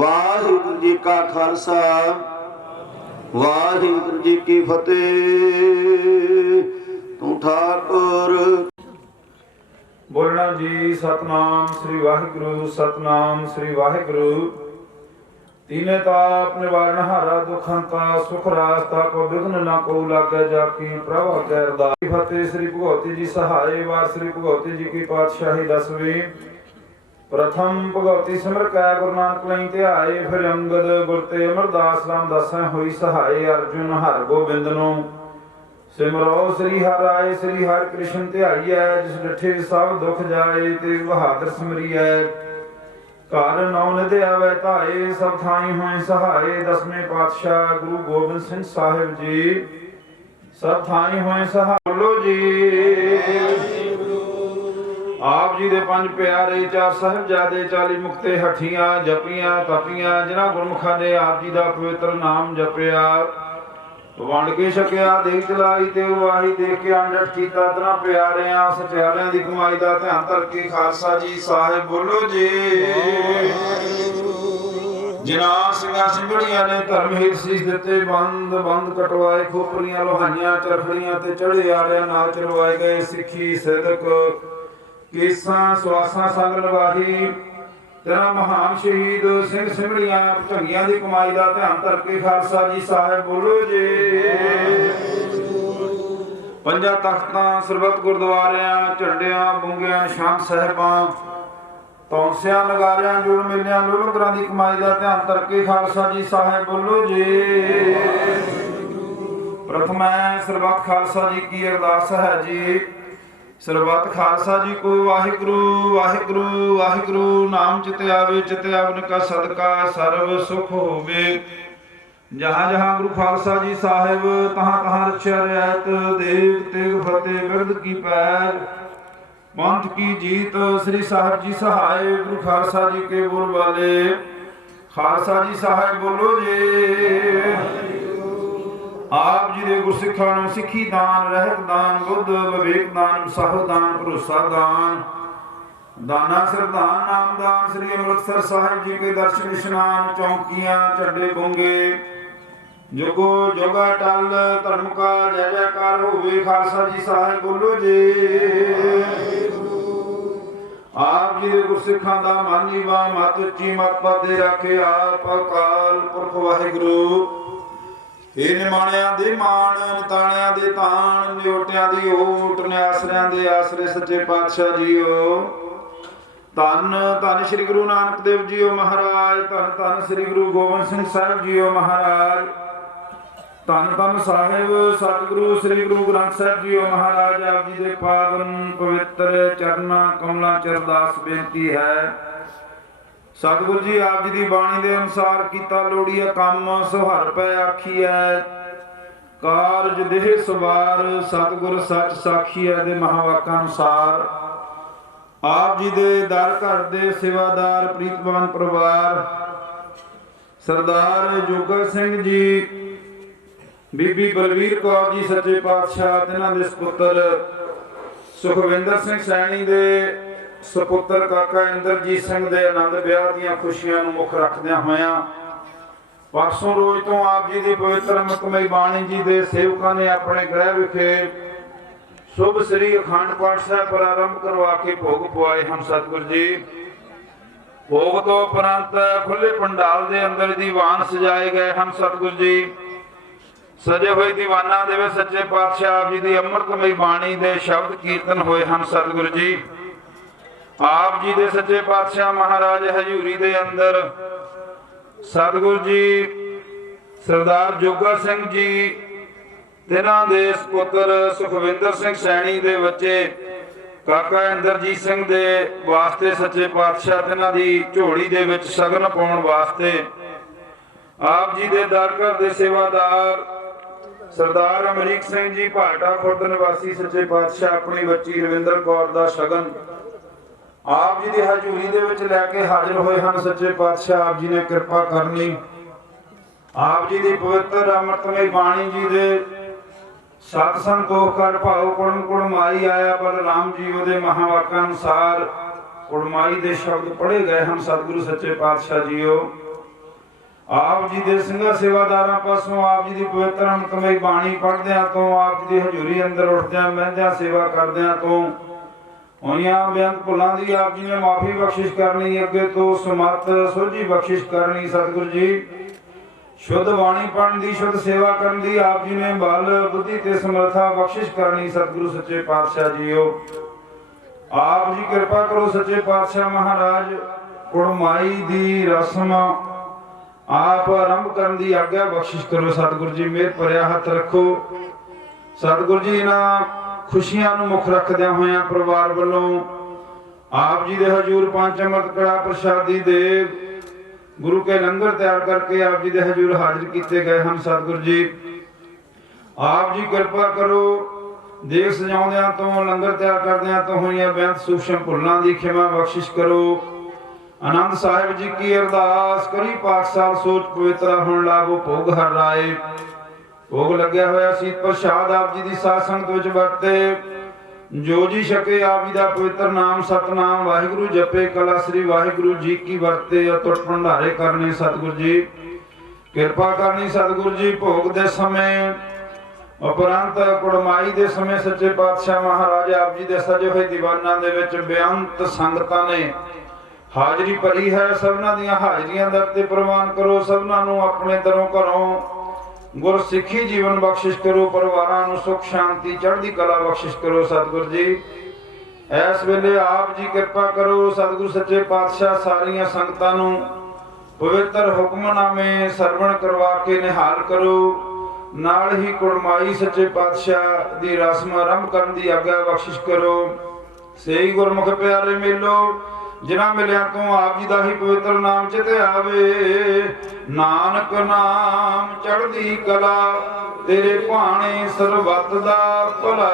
वाहिगुरु जी का खालसा वाहिगुरु जी की फतेह। तू ठाकुर बोलना जी सतनाम श्री वाहिगुरु सतनाम श्री वाहिगुरु। तीने ताप निवारण हारा दुखंता सुख रास्ता को विघ्न न को लागे जाकी प्रभु के अरदास। फतेह। श्री भगवती जी सहाय वार श्री भगवती जी की पातशाही 10वीं। प्रथम भगवती सिमर कै गुरु नानक लई ध्याए फिर अंगद गुर ते अमरदास रामदास होई सहाय अर्जुन हर गोबिंद नो सिमरो श्री हर राय श्री हर कृष्ण ध्याईऐ जिस डिठे सब दुख जाए ते बहादुर सिमरिऐ घर नौ निधि आवे धाए सब थाई होए सहाय। 10वें पातशाह गुरु गोबिंद सिंह साहिब जी सब थाई होए सहाय। बोलो जी आप जी दे 5 प्यारे 4 साहिबजादे 40 मुक्ते हठियां जपियां तपियां जिन्हां गुरमुखां ने आप जी दा पवित्र नाम जपिया वंड के छकिया देख चलाई ते वाही देख के अंडट कीता तना प्यारियां सचियारियां दी कमाई दा ध्यान धर के खालसा जी साहिब। बोलो जी जिन्हां सिंघां सिंघड़ियां ने धर्म हित सीस दिते बंद बंद कटवाए खोपरियां लोहाइयां चरखड़ियां ते चढ़े आलियां नाल चलवाए गए सिੱਖੀ सिदक केसां सवासां संग निभाही तेरा महान शहीद सिंह सिमड़ियां ਝੰਗੀਆਂ ਦੀ ਕਮਾਈ ਦਾ ਧਿਆਨ ਧਰ ਕੇ ਖਾਲਸਾ ਜੀ ਸਾਹਿਬ। ਬੋਲੋ ਜੀ ਪੰਜਾਂ ਤਖਤਾਂ ਸਰਬੱਤ ਗੁਰਦੁਆਰਿਆਂ ਝੰਡਿਆਂ ਬੁੰਗਿਆਂ ਨਿਸ਼ਾਨ ਸਾਹਿਬਾਂ ਤੌਂਸਿਆਂ ਨਗਾਰਿਆਂ ਜੁੜ ਮਿਲਿਆਂ ਲੋਲੰਗਰਾਂ ਦੀ ਕਮਾਈ ਦਾ ਧਿਆਨ ਧਰ ਕੇ ਖਾਲਸਾ ਜੀ ਸਾਹਿਬ। ਬੋਲੋ ਜੀ प्रथम सर्वत खालसा जी की अरदास है जी। सर्वत खालसा जी को वाहिगुरु वाहिगुरु वाहिगुरु नाम चित आवे चित आवन का सदका सर्व सुख होवे। जहाँ जहाँ गुरु खालसा जी साहिब तहाँ तहाँ रक्षा रियायत देव तेग फतेह बिरद की पैर पंथ की जीत। श्री साहिब जी सहाय गुरु खालसा जी के बोल वाले खालसा जी साहिब बोलो जी। आप जी दे गुरसिखां नूं सिੱਖੀ दान रहत दान बुद्ध विवेक दान उत्साह दान भरोसा दान दाना सरदान नामदान श्री अमृतसर साहिब जी के दर्शन स्नान चौकियां चड्डे बोंगे जुगो जोगा टल धर्म का जय जयकार होवे खालसा जी साहिब बोलो जी आप जी दे गुरसिखां दा मानी वा मत उच्ची मत पाते रखे आप अकाल पुरख वाहिगुरू हे निमाणिਆਂ ਦੇ ਮਾਣ ਨਿਤਾਣਿਆਂ ਦੇ ਤਾਣ ਨਿਓਟਿਆਂ ਦੀ ਓਟ ਨਿਆਸਰਿਆਂ ਦੇ ਆਸਰੇ ਸੱਚੇ ਪਾਤਸ਼ਾਹ ਜੀਓ ਧੰਨ ਧੰਨ ਸ੍ਰੀ ਗੁਰੂ ਨਾਨਕ ਦੇਵ ਜੀਓ ਮਹਾਰਾਜ ਧੰਨ ਧੰਨ ਸ੍ਰੀ ਗੁਰੂ ਗੋਬਿੰਦ ਸਿੰਘ ਸਾਹਿਬ ਜੀਓ ਮਹਾਰਾਜ ਧੰਨ ਧੰਨ ਸਾਹਿਬ ਸਤਿਗੁਰੂ ਸ੍ਰੀ ਗੁਰੂ ਗ੍ਰੰਥ ਸਾਹਿਬ ਜੀਓ ਮਹਾਰਾਜ ਆਪ ਜੀ ਦੇ ਪਾਵਨ ਪਵਿੱਤਰ ਚਰਨਾਂ ਕਮਲਾਂ ਚ ਅਰਦਾਸ ਬੇਨਤੀ ਹੈ ਸਤਿਗੁਰੂ ਜੀ ਆਪ ਜੀ ਦੀ ਬਾਣੀ ਦੇ ਅਨੁਸਾਰ ਕੀਤਾ ਲੋੜੀਆ ਕੰਮ ਸੁਹਰ ਪੈ ਆਖੀਐ ਕਾਰਜ ਦੇਹ ਸਵਾਰ ਸਤਿਗੁਰ ਸੱਚ ਸਾਖੀਐ ਦੇ ਮਹਾਵਾਕਾਂ ਅਨੁਸਾਰ ਆਪ ਜੀ ਦੇ ਦਰ ਘਰ ਦੇ ਸੇਵਾਦਾਰ ਪ੍ਰੀਤਮਾਨ ਪਰਿਵਾਰ ਸਰਦਾਰ ਜੋਗਾ ਸਿੰਘ ਜੀ ਬੀਬੀ ਬਲਵੀਰ ਕੌਰ ਜੀ ਸੱਚੇ ਪਾਤਸ਼ਾਹ ਤਿਨਾਂ ਦੇ ਸੁਪੁੱਤਰ ਸੁਖਵਿੰਦਰ ਸਿੰਘ ਸੈਣੀ ਦੇ ਸੁਪੁੱਤਰ ਕਾਕਾ ਇੰਦਰਜੀਤ ਸਿੰਘ ਦੇ ਆਨੰਦ ਵਿਆਹ ਦੀਆਂ ਖੁਸ਼ੀਆਂ ਨੂੰ ਮੁੱਖ ਰੱਖਦਿਆਂ ਹੋਇਆਂ ਪਰਸੋਂ ਰੋਜ਼ ਤੋਂ ਆਪ ਜੀ ਦੀ ਪਵਿੱਤਰ ਮੁਕਮਈ ਬਾਣੀ ਜੀ ਦੇ ਸੇਵਕਾਂ ਨੇ ਆਪਣੇ ਗ੍ਰਹਿ ਵਿਖੇ ਸ਼ੁਭ ਸ੍ਰੀ ਅਖੰਡ ਪਾਠ ਸਾਹਿਬ ਪ੍ਰਾਰੰਭ ਕਰਵਾ ਕੇ ਭੋਗ ਪਵਾਏ ਹਨ ਸਤਿਗੁਰ ਜੀ ਭੋਗ ਤੋਂ ਉਪਰੰਤ ਖੁੱਲੇ ਪੰਡਾਲ ਦੇ ਅੰਦਰ ਦੀਵਾਨ ਸਜਾਏ ਗਏ ਹਨ ਸਤਿਗੁਰ ਜੀ ਸਜੇ ਹੋਏ ਦੀਵਾਨਾਂ ਦੇ ਵਿੱਚ ਸੱਚੇ ਪਾਤਸ਼ਾਹ ਆਪ ਜੀ ਦੀ ਅੰਮ੍ਰਿਤਮਈ ਬਾਣੀ ਦੇ ਸ਼ਬਦ ਕੀਰਤਨ ਹੋਏ ਹਨ ਸਤਿਗੁਰ ਜੀ ਆਪ ਜੀ ਦੇ ਸੱਚੇ ਪਾਤਸ਼ਾਹ ਮਹਾਰਾਜ ਹਜ਼ੂਰੀ ਦੇ ਅੰਦਰ ਸਤਿਗੁਰ ਜੀ ਸਰਦਾਰ ਜੋਗਾ ਸਿੰਘ ਜੀ ਤਿਨਾਂ ਦੇ ਸੁਪੁੱਤਰ ਸੁਖਵਿੰਦਰ ਸਿੰਘ ਸੈਣੀ ਦੇ ਬੱਚੇ ਕਾਕਾ ਇੰਦਰਜੀਤ ਸਿੰਘ ਦੇ ਵਾਸਤੇ ਸੱਚੇ ਪਾਤਸ਼ਾਹ ਤਿਨਾਂ ਦੀ ਝੋਲੀ ਦੇ ਵਿੱਚ ਸ਼ਗਨ ਪਾਉਣ ਵਾਸਤੇ ਆਪ ਜੀ ਦੇ ਦਰ ਘਰ ਦੇ ਸੇਵਾਦਾਰ ਸਰਦਾਰ ਅਮਰੀਕ ਸਿੰਘ ਜੀ ਭਾਟਾ ਖੁਰਦ ਨਿਵਾਸੀ ਸੱਚੇ ਪਾਤਸ਼ਾਹ ਆਪਣੀ ਬੱਚੀ ਰਵਿੰਦਰ ਕੌਰ ਦਾ ਸ਼ਗਨ ਆਪ ਜੀ ਦੀ ਹਜ਼ੂਰੀ ਦੇ ਵਿੱਚ ਲੈ ਕੇ ਹਾਜ਼ਰ ਹੋਏ ਹਨ ਸੱਚੇ ਪਾਤਸ਼ਾਹ ਆਪ ਜੀ ਨੇ ਕਿਰਪਾ ਕਰਨੀ ਆਪ ਜੀ ਦੀ ਪਵਿੱਤਰ ਅੰਮ੍ਰਿਤਮਈ ਬਾਣੀ ਜੀ ਦੇ ਸਤ ਸੰਤੋਖ ਕਰ ਭਾਉ ਕੁੜਮ ਕੁੜਮਾਈ ਆਇਆ ਬਲਰਾਮ ਜੀ ਉਹਦੇ ਮਹਾਵਾਕਾਂ ਅਨੁਸਾਰ ਕੁੜਮਾਈ ਦੇ ਸ਼ਬਦ ਪੜ੍ਹੇ ਗਏ ਹਨ ਸਤਿਗੁਰੂ ਸੱਚੇ ਪਾਤਸ਼ਾਹ ਜੀਓ ਆਪ ਜੀ ਦੇ ਸਿੰਘਾਂ ਸੇਵਾਦਾਰਾਂ ਪਾਸੋਂ ਆਪ ਜੀ ਦੀ ਪਵਿੱਤਰ ਅੰਮ੍ਰਿਤਮਈ ਬਾਣੀ ਪੜ੍ਹਦਿਆਂ ਤੋਂ ਆਪ ਜੀ ਦੀ ਹਜ਼ੂਰੀ ਅੰਦਰ ਉੱਠਦਿਆਂ ਬਹਿੰਦਿਆਂ ਸੇਵਾ ਕਰਦਿਆਂ ਤੋਂ ਹੋਈਆਂ ਬੇਅੰਤ ਭੁੱਲਾਂ ਦੀ ਆਪ ਜੀ ਨੇ ਮਾਫੀ ਬਖਸ਼ਿਸ਼ ਕਰਨੀ ਅੱਗੇ ਤੋਂ ਸਮਰਥ ਸੋਝੀ ਬਖਸ਼ਿਸ਼ ਕਰਨੀ ਸਤਿਗੁਰੂ ਜੀ ਸ਼ੁੱਧ ਬਾਣੀ ਪੜ੍ਹਨ ਦੀ ਸ਼ੁੱਧ ਸੇਵਾ ਕਰਨ ਦੀ ਆਪ ਜੀ ਨੇ ਬਲ ਬੁੱਧੀ ਤੇ ਸਮਰੱਥਾ ਬਖਸ਼ਿਸ਼ ਕਰਨੀ ਸਤਿਗੁਰੂ ਸੱਚੇ ਪਾਤਸ਼ਾਹ ਜੀਓ ਆਪ ਜੀ ਕਿਰਪਾ ਕਰੋ ਸੱਚੇ ਪਾਤਸ਼ਾਹ ਮਹਾਰਾਜ ਕੁੜਮਾਈ ਦੀ ਰਸਮ ਆਪ ਆਰੰਭ ਕਰਨ ਦੀ ਆਗਿਆ ਬਖਸ਼ਿਸ਼ ਕਰੋ ਸਤਿਗੁਰੂ ਜੀ ਮਿਹਰ ਭਰਿਆ ਹੱਥ ਰੱਖੋ ਸਤਿਗੁਰੂ ਜੀ ਇਹਨਾਂ ਖੁਸ਼ੀਆਂ ਨੂੰ ਮੁੱਖ ਰੱਖਦਿਆਂ ਹੋਇਆਂ ਪਰਿਵਾਰ ਵੱਲੋਂ ਆਪ ਜੀ ਦੇ ਹਜ਼ੂਰ ਪੰਜ ਅੰਮ੍ਰਿਤ ਕੜਾ ਪ੍ਰਸ਼ਾਦੀ ਦੇ ਗੁਰੂ ਕੇ ਲੰਗਰ ਤਿਆਰ ਕਰਕੇ ਆਪ ਜੀ ਦੇ ਹਜ਼ੂਰ ਹਾਜ਼ਰ ਕੀਤੇ ਗਏ ਹਨ ਸਤਿਗੁਰੂ ਜੀ ਆਪ ਜੀ ਕਿਰਪਾ ਕਰੋ ਦੇਖ ਸਜਾਉਂਦਿਆਂ ਤੋਂ ਲੰਗਰ ਤਿਆਰ ਕਰਦਿਆਂ ਤੋਂ ਹੋਈਆਂ ਬੇਅੰਤ ਸੂਖਮ ਭੁੱਲਾਂ ਦੀ ਖਿਮਾ ਬਖਸ਼ਿਸ਼ ਕਰੋ ਆਨੰਦ ਸਾਹਿਬ ਜੀ ਕੀ ਅਰਦਾਸ ਕਰੀ ਪਾਕਸਾਲ ਸੋਚ ਪਵਿੱਤਰਾ ਹੁਣ ਲਾਗੋ ਭੋਗ ਹਰ ਰਾਏ ਭੋਗ ਲੱਗਿਆ ਹੋਇਆ ਸੀਤ ਪ੍ਰਸ਼ਾਦ ਆਪ ਜੀ ਦੀ ਸਾਧ ਸੰਗਤ ਵਿੱਚ ਵਰਤੇ ਜੋ ਜੀ ਛਕੇ ਆਪ ਜੀ ਦਾ ਪਵਿੱਤਰ ਨਾਮ ਸਤਨਾਮ ਵਾਹਿਗੁਰੂ ਜਪੇ ਕਲਾ ਸ੍ਰੀ ਵਾਹਿਗੁਰੂ ਜੀ ਕੀ ਵਰਤੇ ਅਤੁੱਟ ਭੰਡਾਰੇ ਕਰਨੇ ਸਤਿਗੁਰੂ ਜੀ ਕਿਰਪਾ ਕਰਨੀ ਸਤਿਗੁਰੂ ਜੀ ਭੋਗ ਦੇ ਸਮੇਂ ਉਪਰੰਤ ਕੁੜਮਾਈ ਦੇ ਸਮੇਂ ਸੱਚੇ ਪਾਤਸ਼ਾਹ ਮਹਾਰਾਜ ਆਪ ਜੀ ਦੇ ਸਜੇ ਹੋਏ ਦੀਵਾਨਾਂ ਦੇ ਵਿੱਚ ਬੇਅੰਤ ਸੰਗਤਾਂ ਨੇ ਹਾਜ਼ਰੀ ਭਰੀ ਹੈ ਸਭਨਾਂ ਦੀਆਂ ਹਾਜ਼ਰੀਆਂ ਦਰ ਤੇ ਪ੍ਰਵਾਨ ਕਰੋ ਸਭਨਾਂ ਨੂੰ ਆਪਣੇ ਦਰੋਂ ਘਰੋਂ ਗੁਰਸਿੱਖੀ ਜੀਵਨ ਬਖਸ਼ਿਸ਼ ਕਰੋ ਪਰਿਵਾਰਾਂ ਨੂੰ ਸੁਖ ਸ਼ਾਂਤੀ ਚੜ੍ਹਦੀ ਕਲਾ ਬਖਸ਼ਿਸ਼ ਕਰੋ ਸਤਿਗੁਰੂ ਜੀ ਇਸ ਵੇਲੇ ਆਪ ਜੀ ਕਿਰਪਾ ਕਰੋ ਸਤਿਗੁਰੂ ਸੱਚੇ ਪਾਤਸ਼ਾਹ ਸਾਰੀਆਂ ਸੰਗਤਾਂ ਨੂੰ ਪਵਿੱਤਰ ਹੁਕਮਨਾਮੇ ਸਰਵਣ ਕਰਵਾ ਕੇ ਨਿਹਾਲ ਕਰੋ ਨਾਲ ਹੀ ਕੁੜਮਾਈ ਸੱਚੇ ਪਾਤਸ਼ਾਹ ਦੀ ਰਸਮ ਆਰੰਭ ਕਰਨ ਦੀ ਆਗਿਆ ਬਖਸ਼ਿਸ਼ ਕਰੋ ਸਹੀ ਗੁਰਮੁਖ ਪਿਆਰੇ ਮੇਲੋ ਜਿਨ੍ਹਾਂ ਮਿਲਿਆਂ ਤੋਂ ਆਪ ਜੀ ਦਾ ਹੀ ਪਵਿੱਤਰ ਨਾਮ ਚਿਤੇ ਆਵੇ ਨਾਨਕ ਨਾਮ ਚੜ੍ਹਦੀ ਕਲਾ ਤੇਰੇ ਭਾਣੇ ਸਰਬੱਤ ਦਾ ਭਲਾ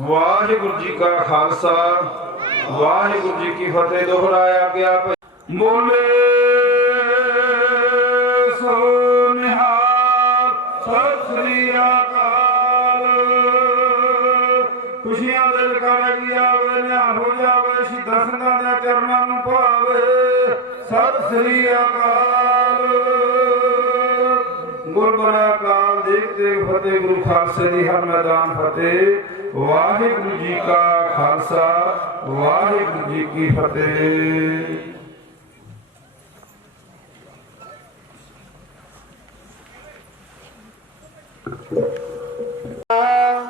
ਵਾਹਿਗੁਰੂ ਜੀ ਕਾ ਖਾਲਸਾ ਵਾਹਿਗੁਰੂ ਜੀ ਕੀ ਫਤਿਹ ਦੁਹਰਾਇਆ ਗਿਆ ਬੋਲੇ ਸੋ ਨਿਹਾਲ ਸਤਿ ਸ੍ਰੀ ਅਕਾਲ ਹੋ ਜਾਵੇ ਸ਼ਹੀਦਾਂ ਸਿੰਘਾਂ ਦੇ ਚਰਨਾਂ ਨੂੰ ਭਾਵੇ। ਸਤਿ ਸ੍ਰੀ ਅਕਾਲ। ਗੁਰਬਰਾ ਅਕਾਲ ਦੇਖ ਤੇ ਫਤਿਹ। ਗੁਰੂ ਖਾਲਸੇ ਦੀ ਹਰ ਮੈਦਾਨ ਫਤਿਹ। ਵਾਹਿਗੁਰੂ ਜੀ ਕਾ ਖਾਲਸਾ ਵਾਹਿਗੁਰੂ ਜੀ ਕੀ ਫਤਿਹ।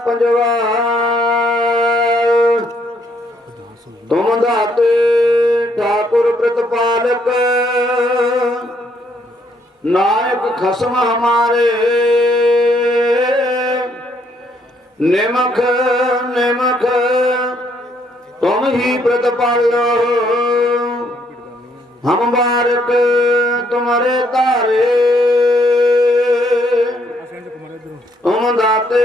ਪੰਜਵਾ ਤੁਮ ਦਾਤੇ ਠਾकुर ਪ੍ਰਤਪਾਲਕ नायक खसम हमारे। निमख निमख तुम ही प्रतिपालो। हम बारक तुम्हारे तारे। तुम दाते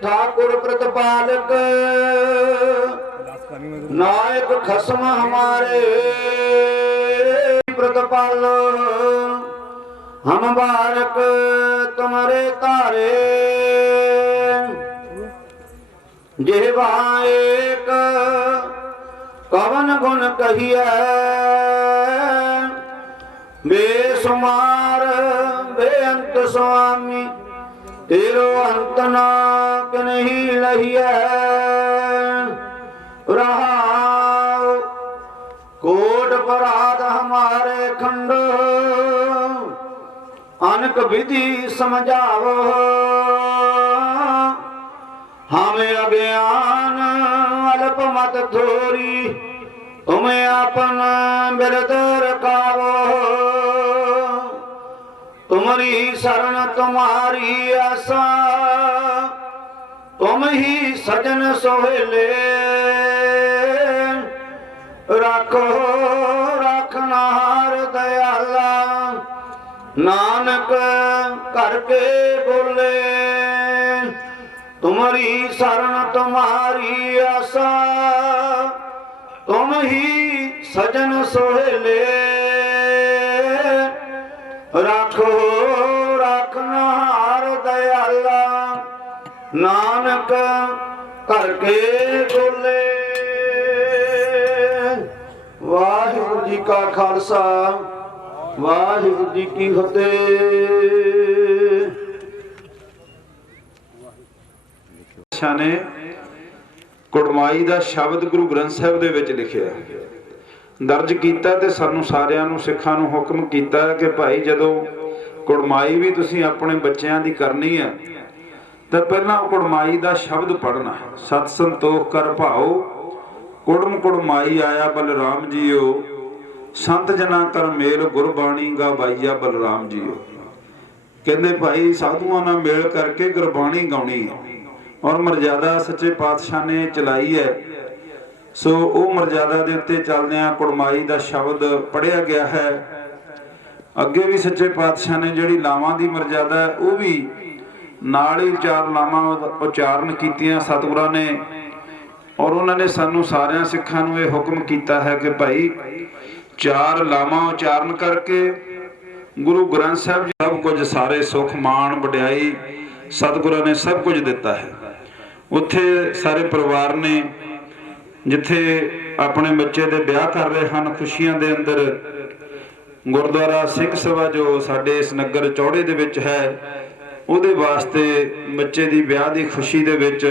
ठाकुर प्रतिपालक नायक खसम हमारे। प्रतिपालो हम बारक तुम्हारे तारे। जेवा एक कवन गुण कहिए बेसुमार बेअंत स्वामी। तेरो अंत ना नहीं लहिए। रहा कोट पराध हमारे खंड। अनक विधि समझावो। हमें अज्ञान अल्प मत थोरी। तुम्हें अपन बिरद रखावो। तुम्हारी शरण तुम्हारी आशा। तुम ही सजन सोहेले। रखो रखनार दयाला। नानक करके बोले तुम्हारी शरण तुम्हारी आशा। तुम ही सजन सोहेले। रखो रखनार दयाला। नानक करके बोले। वाहिगुरू जी का खालसा वाहिगुरू जी की फतेह। ने कुड़माई ਦਾ ਸ਼ਬਦ ਗੁਰੂ ਗ੍ਰੰਥ ਸਾਹਿਬ ਦੇ ਵਿੱਚ ਲਿਖਿਆ ਦਰਜ ਕੀਤਾ ਤੇ ਸਾਨੂੰ ਸਾਰਿਆਂ ਨੂੰ ਸਿੱਖਾਂ ਨੂੰ ਹੁਕਮ ਕੀਤਾ ਕਿ ਭਾਈ ਜਦੋਂ ਕੁੜਮਾਈ ਵੀ ਤੁਸੀਂ ਆਪਣੇ ਬੱਚਿਆਂ ਦੀ ਕਰਨੀ ਹੈ ਤਾਂ ਪਹਿਲਾਂ ਕੁੜਮਾਈ ਦਾ ਸ਼ਬਦ ਪੜ੍ਹਨਾ। ਸਤ ਸੰਤੋਖ ਕਰ ਭਾਓ ਕੁੜਮ ਕੁੜਮਾਈ ਆਇਆ ਬਲਰਾਮ ਜੀਓ। संत जना कर मेल गुरबाणी गवाईया बलराम जी। कहते भाई साधुआं नाल मेल करके गुरबाणी गाउणी और मर्यादा सच्चे पातशाह ने चलाई है। सो वो मर्यादा के उत्ते चलदियां कुड़माई का शब्द पढ़िया गया है। अगे भी सच्चे पातशाह ने जिहड़ी लावां की मर्यादा है वो भी नाल ही 4 लावां उचारण कीतियां सतगुरां ने। और उन्होंने सानू सारियां सिखां नूं यह हुक्म किया है कि भाई 4 लावां उचारण करके गुरु ग्रंथ साहिब जी सब कुछ सारे सुख मान वड्याई सतगुरां ने सब कुछ दिता है। उत्थे सारे परिवार ने जिथे अपने बच्चे दे ब्याह कर रहे हैं खुशियां दे अंदर गुरुद्वारा सिख सभा जो साडे इस नगर चौड़े दे विच है उहदे वास्ते बच्चे दी ब्याह दी खुशी दे विच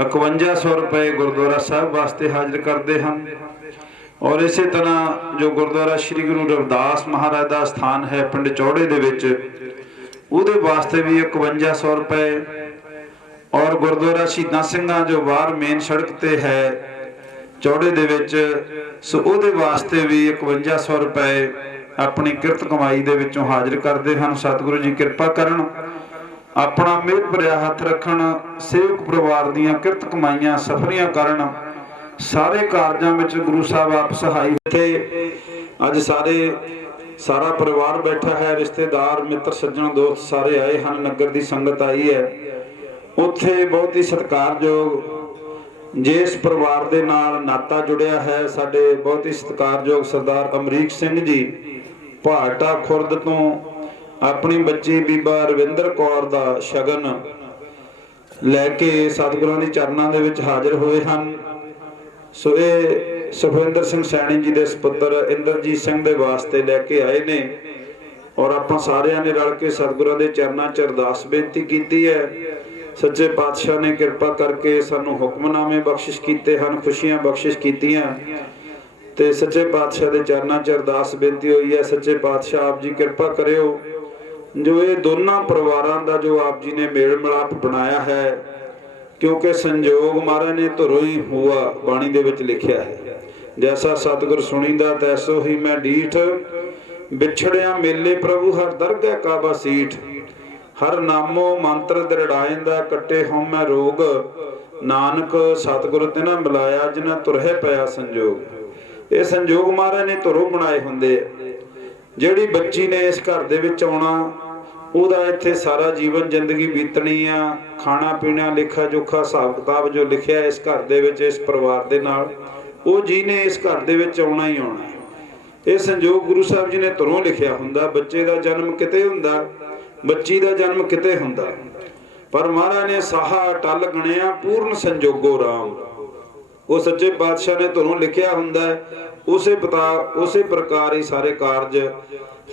5100 रुपए गुरुद्वारा साहिब वास्ते हाजिर करते हैं। और इस तरह जो गुरुद्वारा श्री गुरु रविदास महाराज का स्थान है पिंड चौड़े दे विच उहदे वास्ते भी 5100 रुपए। और गुरुद्वारा शहीदां सिंघां जो बाहर मेन सड़क ते है चौड़े दे विच सो उहदे वास्ते भी 5100 रुपए अपनी किरत कमाई दे विचों हाजिर करते हैं। सतगुरु जी कृपा करन अपना मेहर भरिया हथ रखन सेवक परिवार दीयां किरत कमाईयां सफरियां करन सारे कारजां विच गुरु साहब आप सहाय। इत्थे अज सारा परिवार बैठा है रिश्तेदार मित्र सज्जन दोस्त सारे आए हैं नगर की संगत आई है। उत्थे बहुत ही सत्कारयोग जिस परिवार के नाल नाता जुड़िया है साडे बहुत ही सत्कारयोग सरदार अमरीक सिंह जी भाटा खुर्द तो अपनी बच्ची बीबा रविंदर कौर का शगन लैके सतगुरां दी चरनां दे विच हाजिर होए हैं। ਸੋ ਇਹ ਸੁਖਵਿੰਦਰ ਸਿੰਘ ਸੈਣੀ ਜੀ ਦੇ ਸੁਪੁੱਤਰ ਇੰਦਰਜੀਤ ਸਿੰਘ ਦੇ ਵਾਸਤੇ ਲੈ ਕੇ ਆਏ ਨੇ ਔਰ ਆਪਾਂ ਸਾਰਿਆਂ ਨੇ ਰਲ ਕੇ ਸਤਿਗੁਰਾਂ ਦੇ ਚਰਨਾਂ 'ਚ ਅਰਦਾਸ ਬੇਨਤੀ ਕੀਤੀ ਹੈ। ਸੱਚੇ ਪਾਤਸ਼ਾਹ ਨੇ ਕਿਰਪਾ ਕਰਕੇ ਸਾਨੂੰ ਹੁਕਮਨਾਮੇ ਬਖਸ਼ਿਸ਼ ਕੀਤੇ ਹਨ, ਖੁਸ਼ੀਆਂ ਬਖਸ਼ਿਸ਼ ਕੀਤੀਆਂ ਤੇ ਸੱਚੇ ਪਾਤਸ਼ਾਹ ਦੇ ਚਰਨਾਂ 'ਚ ਅਰਦਾਸ ਬੇਨਤੀ ਹੋਈ ਹੈ। ਸੱਚੇ ਪਾਤਸ਼ਾਹ ਆਪ ਜੀ ਕਿਰਪਾ ਕਰਿਓ ਜੋ ਇਹ ਦੋਨਾਂ ਪਰਿਵਾਰਾਂ ਦਾ ਜੋ ਆਪ ਜੀ ਨੇ ਮੇਲ ਮਿਲਾਪ ਬਣਾਇਆ ਹੈ, ਕਿਉਂਕਿ ਸੰਜੋਗ ਮਹਾਰਾਜ ਨੇ ਧੁਰੋਂ ਹੀ ਹੁਆ ਬਾਣੀ ਦੇ ਵਿੱਚ ਲਿਖਿਆ ਹੈ। ਜੈਸਾ ਸਤਿਗੁਰ ਸੁਣੀਦਾ ਤੈਸੋ ਹੀ ਮੈਂ ਡੀਠ, ਵਿਛੜਿਆ ਮੇਲੇ ਪ੍ਰਭੂ ਹਰ ਦਰਗਹਿ ਕਾਬਾ ਸੀਠ। ਹਰ ਨਾਮੋ ਮੰਤਰ ਦ੍ਰਿੜਾਇੰਦਾ, ਕੱਟੇ ਹਉਮੈ ਰੋਗ, ਨਾਨਕ ਸਤਿਗੁਰ ਤਿਨਾ ਮਿਲਾਇਆ ਜਿਨ੍ਹਾਂ ਤੁਰਹਿ ਪਿਆ ਸੰਜੋਗ। ਇਹ ਸੰਜੋਗ ਮਹਾਰਾਜ ਨੇ ਧੁਰੋਂ ਬਣਾਏ ਹੁੰਦੇ ਆ। ਜਿਹੜੀ ਬੱਚੀ ਨੇ ਇਸ ਘਰ ਦੇ ਵਿੱਚ ਆਉਣਾ, ਉਹਦਾ ਇੱਥੇ ਸਾਰਾ ਜੀਵਨ ਜ਼ਿੰਦਗੀ ਬੀਤਣੀ ਆ। ਖਾਣਾ ਪੀਣਾ, ਲੇਖਾ ਜੋਖਾ, ਹਿਸਾਬ ਕਿਤਾਬ ਜੋ ਲਿਖਿਆ ਇਸ ਘਰ ਦੇ ਵਿੱਚ ਇਸ ਪਰਿਵਾਰ ਦੇ ਨਾਲ, ਉਹ ਜੀ ਨੇ ਇਸ ਘਰ ਦੇ ਵਿੱਚ ਆਉਣਾ ਹੀ ਆਉਣਾ। ਇਹ ਸੰਜੋਗ ਗੁਰੂ ਸਾਹਿਬ ਜੀ ਨੇ ਧੁਰੋਂ ਲਿਖਿਆ ਹੁੰਦਾ। ਬੱਚੇ ਦਾ ਜਨਮ ਕਿਤੇ ਹੁੰਦਾ, ਬੱਚੀ ਦਾ ਜਨਮ ਕਿਤੇ ਹੁੰਦਾ, ਪਰ ਮਹਾਰਾਜ ਨੇ ਸਾਹਾ ਅਟਲ ਗਣਿਆ ਪੂਰਨ ਸੰਜੋਗੋ ਰਾਮ। ਉਹ ਸੱਚੇ ਪਾਤਸ਼ਾਹ ਨੇ ਧੁਰੋਂ ਲਿਖਿਆ ਹੁੰਦਾ, ਉਸੇ ਪ੍ਰਕਾਰ ਹੀ ਸਾਰੇ ਕਾਰਜ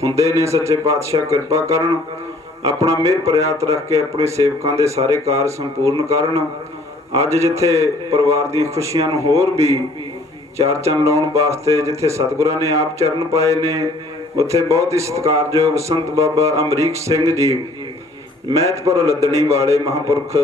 ਹੁੰਦੇ ਨੇ। ਸੱਚੇ ਪਾਤਸ਼ਾਹ ਕਿਰਪਾ ਕਰਨ, ਆਪਣਾ ਮਿਹਰ ਪ੍ਰਿਆਤ ਰੱਖ ਕੇ ਆਪਣੇ ਸੇਵਕਾਂ ਦੇ ਸਾਰੇ ਕਾਰਜ ਸੰਪੂਰਨ ਕਰਨ। ਅੱਜ ਜਿੱਥੇ ਪਰਿਵਾਰ ਦੀਆਂ ਖੁਸ਼ੀਆਂ ਨੂੰ ਹੋਰ ਵੀ ਚਾਰ ਚੰਨ ਲਾਉਣ ਵਾਸਤੇ ਜਿੱਥੇ ਸਤਿਗੁਰਾਂ ਨੇ ਆਪ ਚਰਨ ਪਾਏ ਨੇ, ਉੱਥੇ ਬਹੁਤ ਹੀ ਸਤਿਕਾਰਯੋਗ ਸੰਤ ਬਾਬਾ ਅਮਰੀਕ ਸਿੰਘ ਜੀ ਮਹਿਤਪੁਰ ਲੱਦਣੀ ਵਾਲੇ ਮਹਾਂਪੁਰਖ,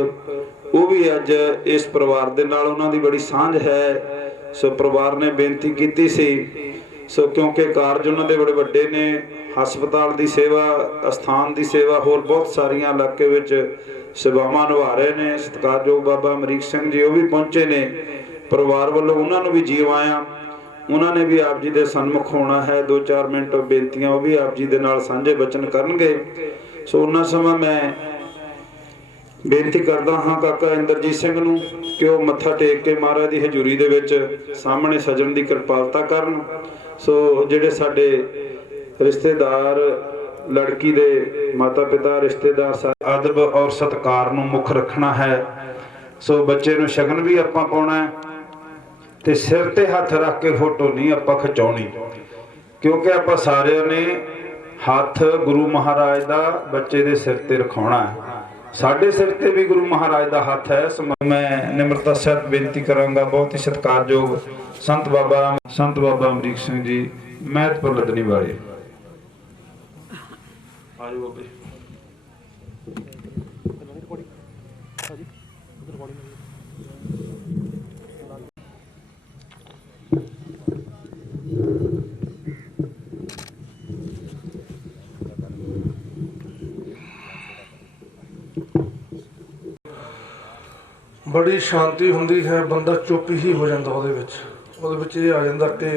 ਉਹ ਵੀ ਅੱਜ ਇਸ ਪਰਿਵਾਰ ਦੇ ਨਾਲ ਉਹਨਾਂ ਦੀ ਬੜੀ ਸਾਂਝ ਹੈ। ਸੋ ਪਰਿਵਾਰ ਨੇ ਬੇਨਤੀ ਕੀਤੀ ਸੀ, ਸੋ ਕਿਉਂਕਿ ਕਾਰਜ ਉਹਨਾਂ ਦੇ ਬੜੇ ਵੱਡੇ ਨੇ, ਹਸਪਤਾਲ ਦੀ ਸੇਵਾ, ਅਸਥਾਨ ਦੀ ਸੇਵਾ, ਹੋਰ ਬਹੁਤ ਸਾਰੀਆਂ ਇਲਾਕੇ ਵਿੱਚ ਸੇਵਾਵਾਂ ਨਿਭਾ ਰਹੇ ਨੇ। ਸਤਿਕਾਰਯੋਗ ਬਾਬਾ ਅਮਰੀਕ ਸਿੰਘ ਜੀ ਉਹ ਵੀ ਪਹੁੰਚੇ ਨੇ। ਪਰਿਵਾਰ ਵੱਲੋਂ ਉਹਨਾਂ ਨੂੰ ਵੀ ਜੀਵ ਆਇਆ। ਉਹਨਾਂ ਨੇ ਵੀ ਆਪ ਜੀ ਦੇ ਸਨਮੁਖ ਹੋਣਾ ਹੈ। 2-4 ਮਿੰਟ ਬੇਨਤੀਆਂ ਉਹ ਵੀ ਆਪ ਜੀ ਦੇ ਨਾਲ ਸਾਂਝੇ ਬਚਨ ਕਰਨਗੇ। ਸੋ ਉਹਨਾਂ ਸਮਾਂ ਮੈਂ ਬੇਨਤੀ ਕਰਦਾ ਹਾਂ ਕਾਕਾ ਇੰਦਰਜੀਤ ਸਿੰਘ ਨੂੰ ਕਿ ਉਹ ਮੱਥਾ ਟੇਕ ਕੇ ਮਹਾਰਾਜ ਦੀ ਹਜ਼ੂਰੀ ਦੇ ਵਿੱਚ ਸਾਹਮਣੇ ਸਜਣ ਦੀ ਕਿਰਪਾਲਤਾ ਕਰਨ। ਸੋ ਜਿਹੜੇ ਸਾਡੇ ਰਿਸ਼ਤੇਦਾਰ, ਲੜਕੀ ਦੇ ਮਾਤਾ ਪਿਤਾ, ਰਿਸ਼ਤੇਦਾਰ, ਅਦਬ ਔਰ ਸਤਿਕਾਰ ਨੂੰ ਮੁੱਖ ਰੱਖਣਾ ਹੈ। ਸੋ ਬੱਚੇ ਨੂੰ ਸ਼ਗਨ ਵੀ ਆਪਾਂ ਪਾਉਣਾ ਤੇ ਸਿਰ ਤੇ ਹੱਥ ਰੱਖ ਕੇ ਫੋਟੋ ਨਹੀਂ ਆਪਾਂ ਖਿਚਾਉਣੀ, ਕਿਉਂਕਿ ਆਪਾਂ ਸਾਰਿਆਂ ਨੇ ਹੱਥ ਗੁਰੂ ਮਹਾਰਾਜ ਦਾ ਬੱਚੇ ਦੇ ਸਿਰ ਤੇ ਰਖਾਉਣਾ ਹੈ। ਸਾਡੇ ਸਿਰ ਤੇ ਵੀ ਗੁਰੂ ਮਹਾਰਾਜ ਦਾ ਹੱਥ ਹੈ। ਮੈਂ ਨਿਮਰਤਾ ਸਹਿਤ ਬੇਨਤੀ ਕਰਾਂਗਾ, ਬਹੁਤ ਹੀ ਸਤਿਕਾਰਯੋਗ ਸੰਤ ਬਾਬਾ ਅਮਰੀਕ ਸਿੰਘ ਜੀ ਮਹਿਤਪੁਰ ਲੱਦਣੀ ਵਾਲੇ। ਆਜੋ ਬਾਬੇ। बड़ी शांति होंदी है, बंदा चुप ही हो जाता। ਉਹਦੇ ਵਿੱਚ ਇਹ ਆ ਜਾਂਦਾ ਕਿ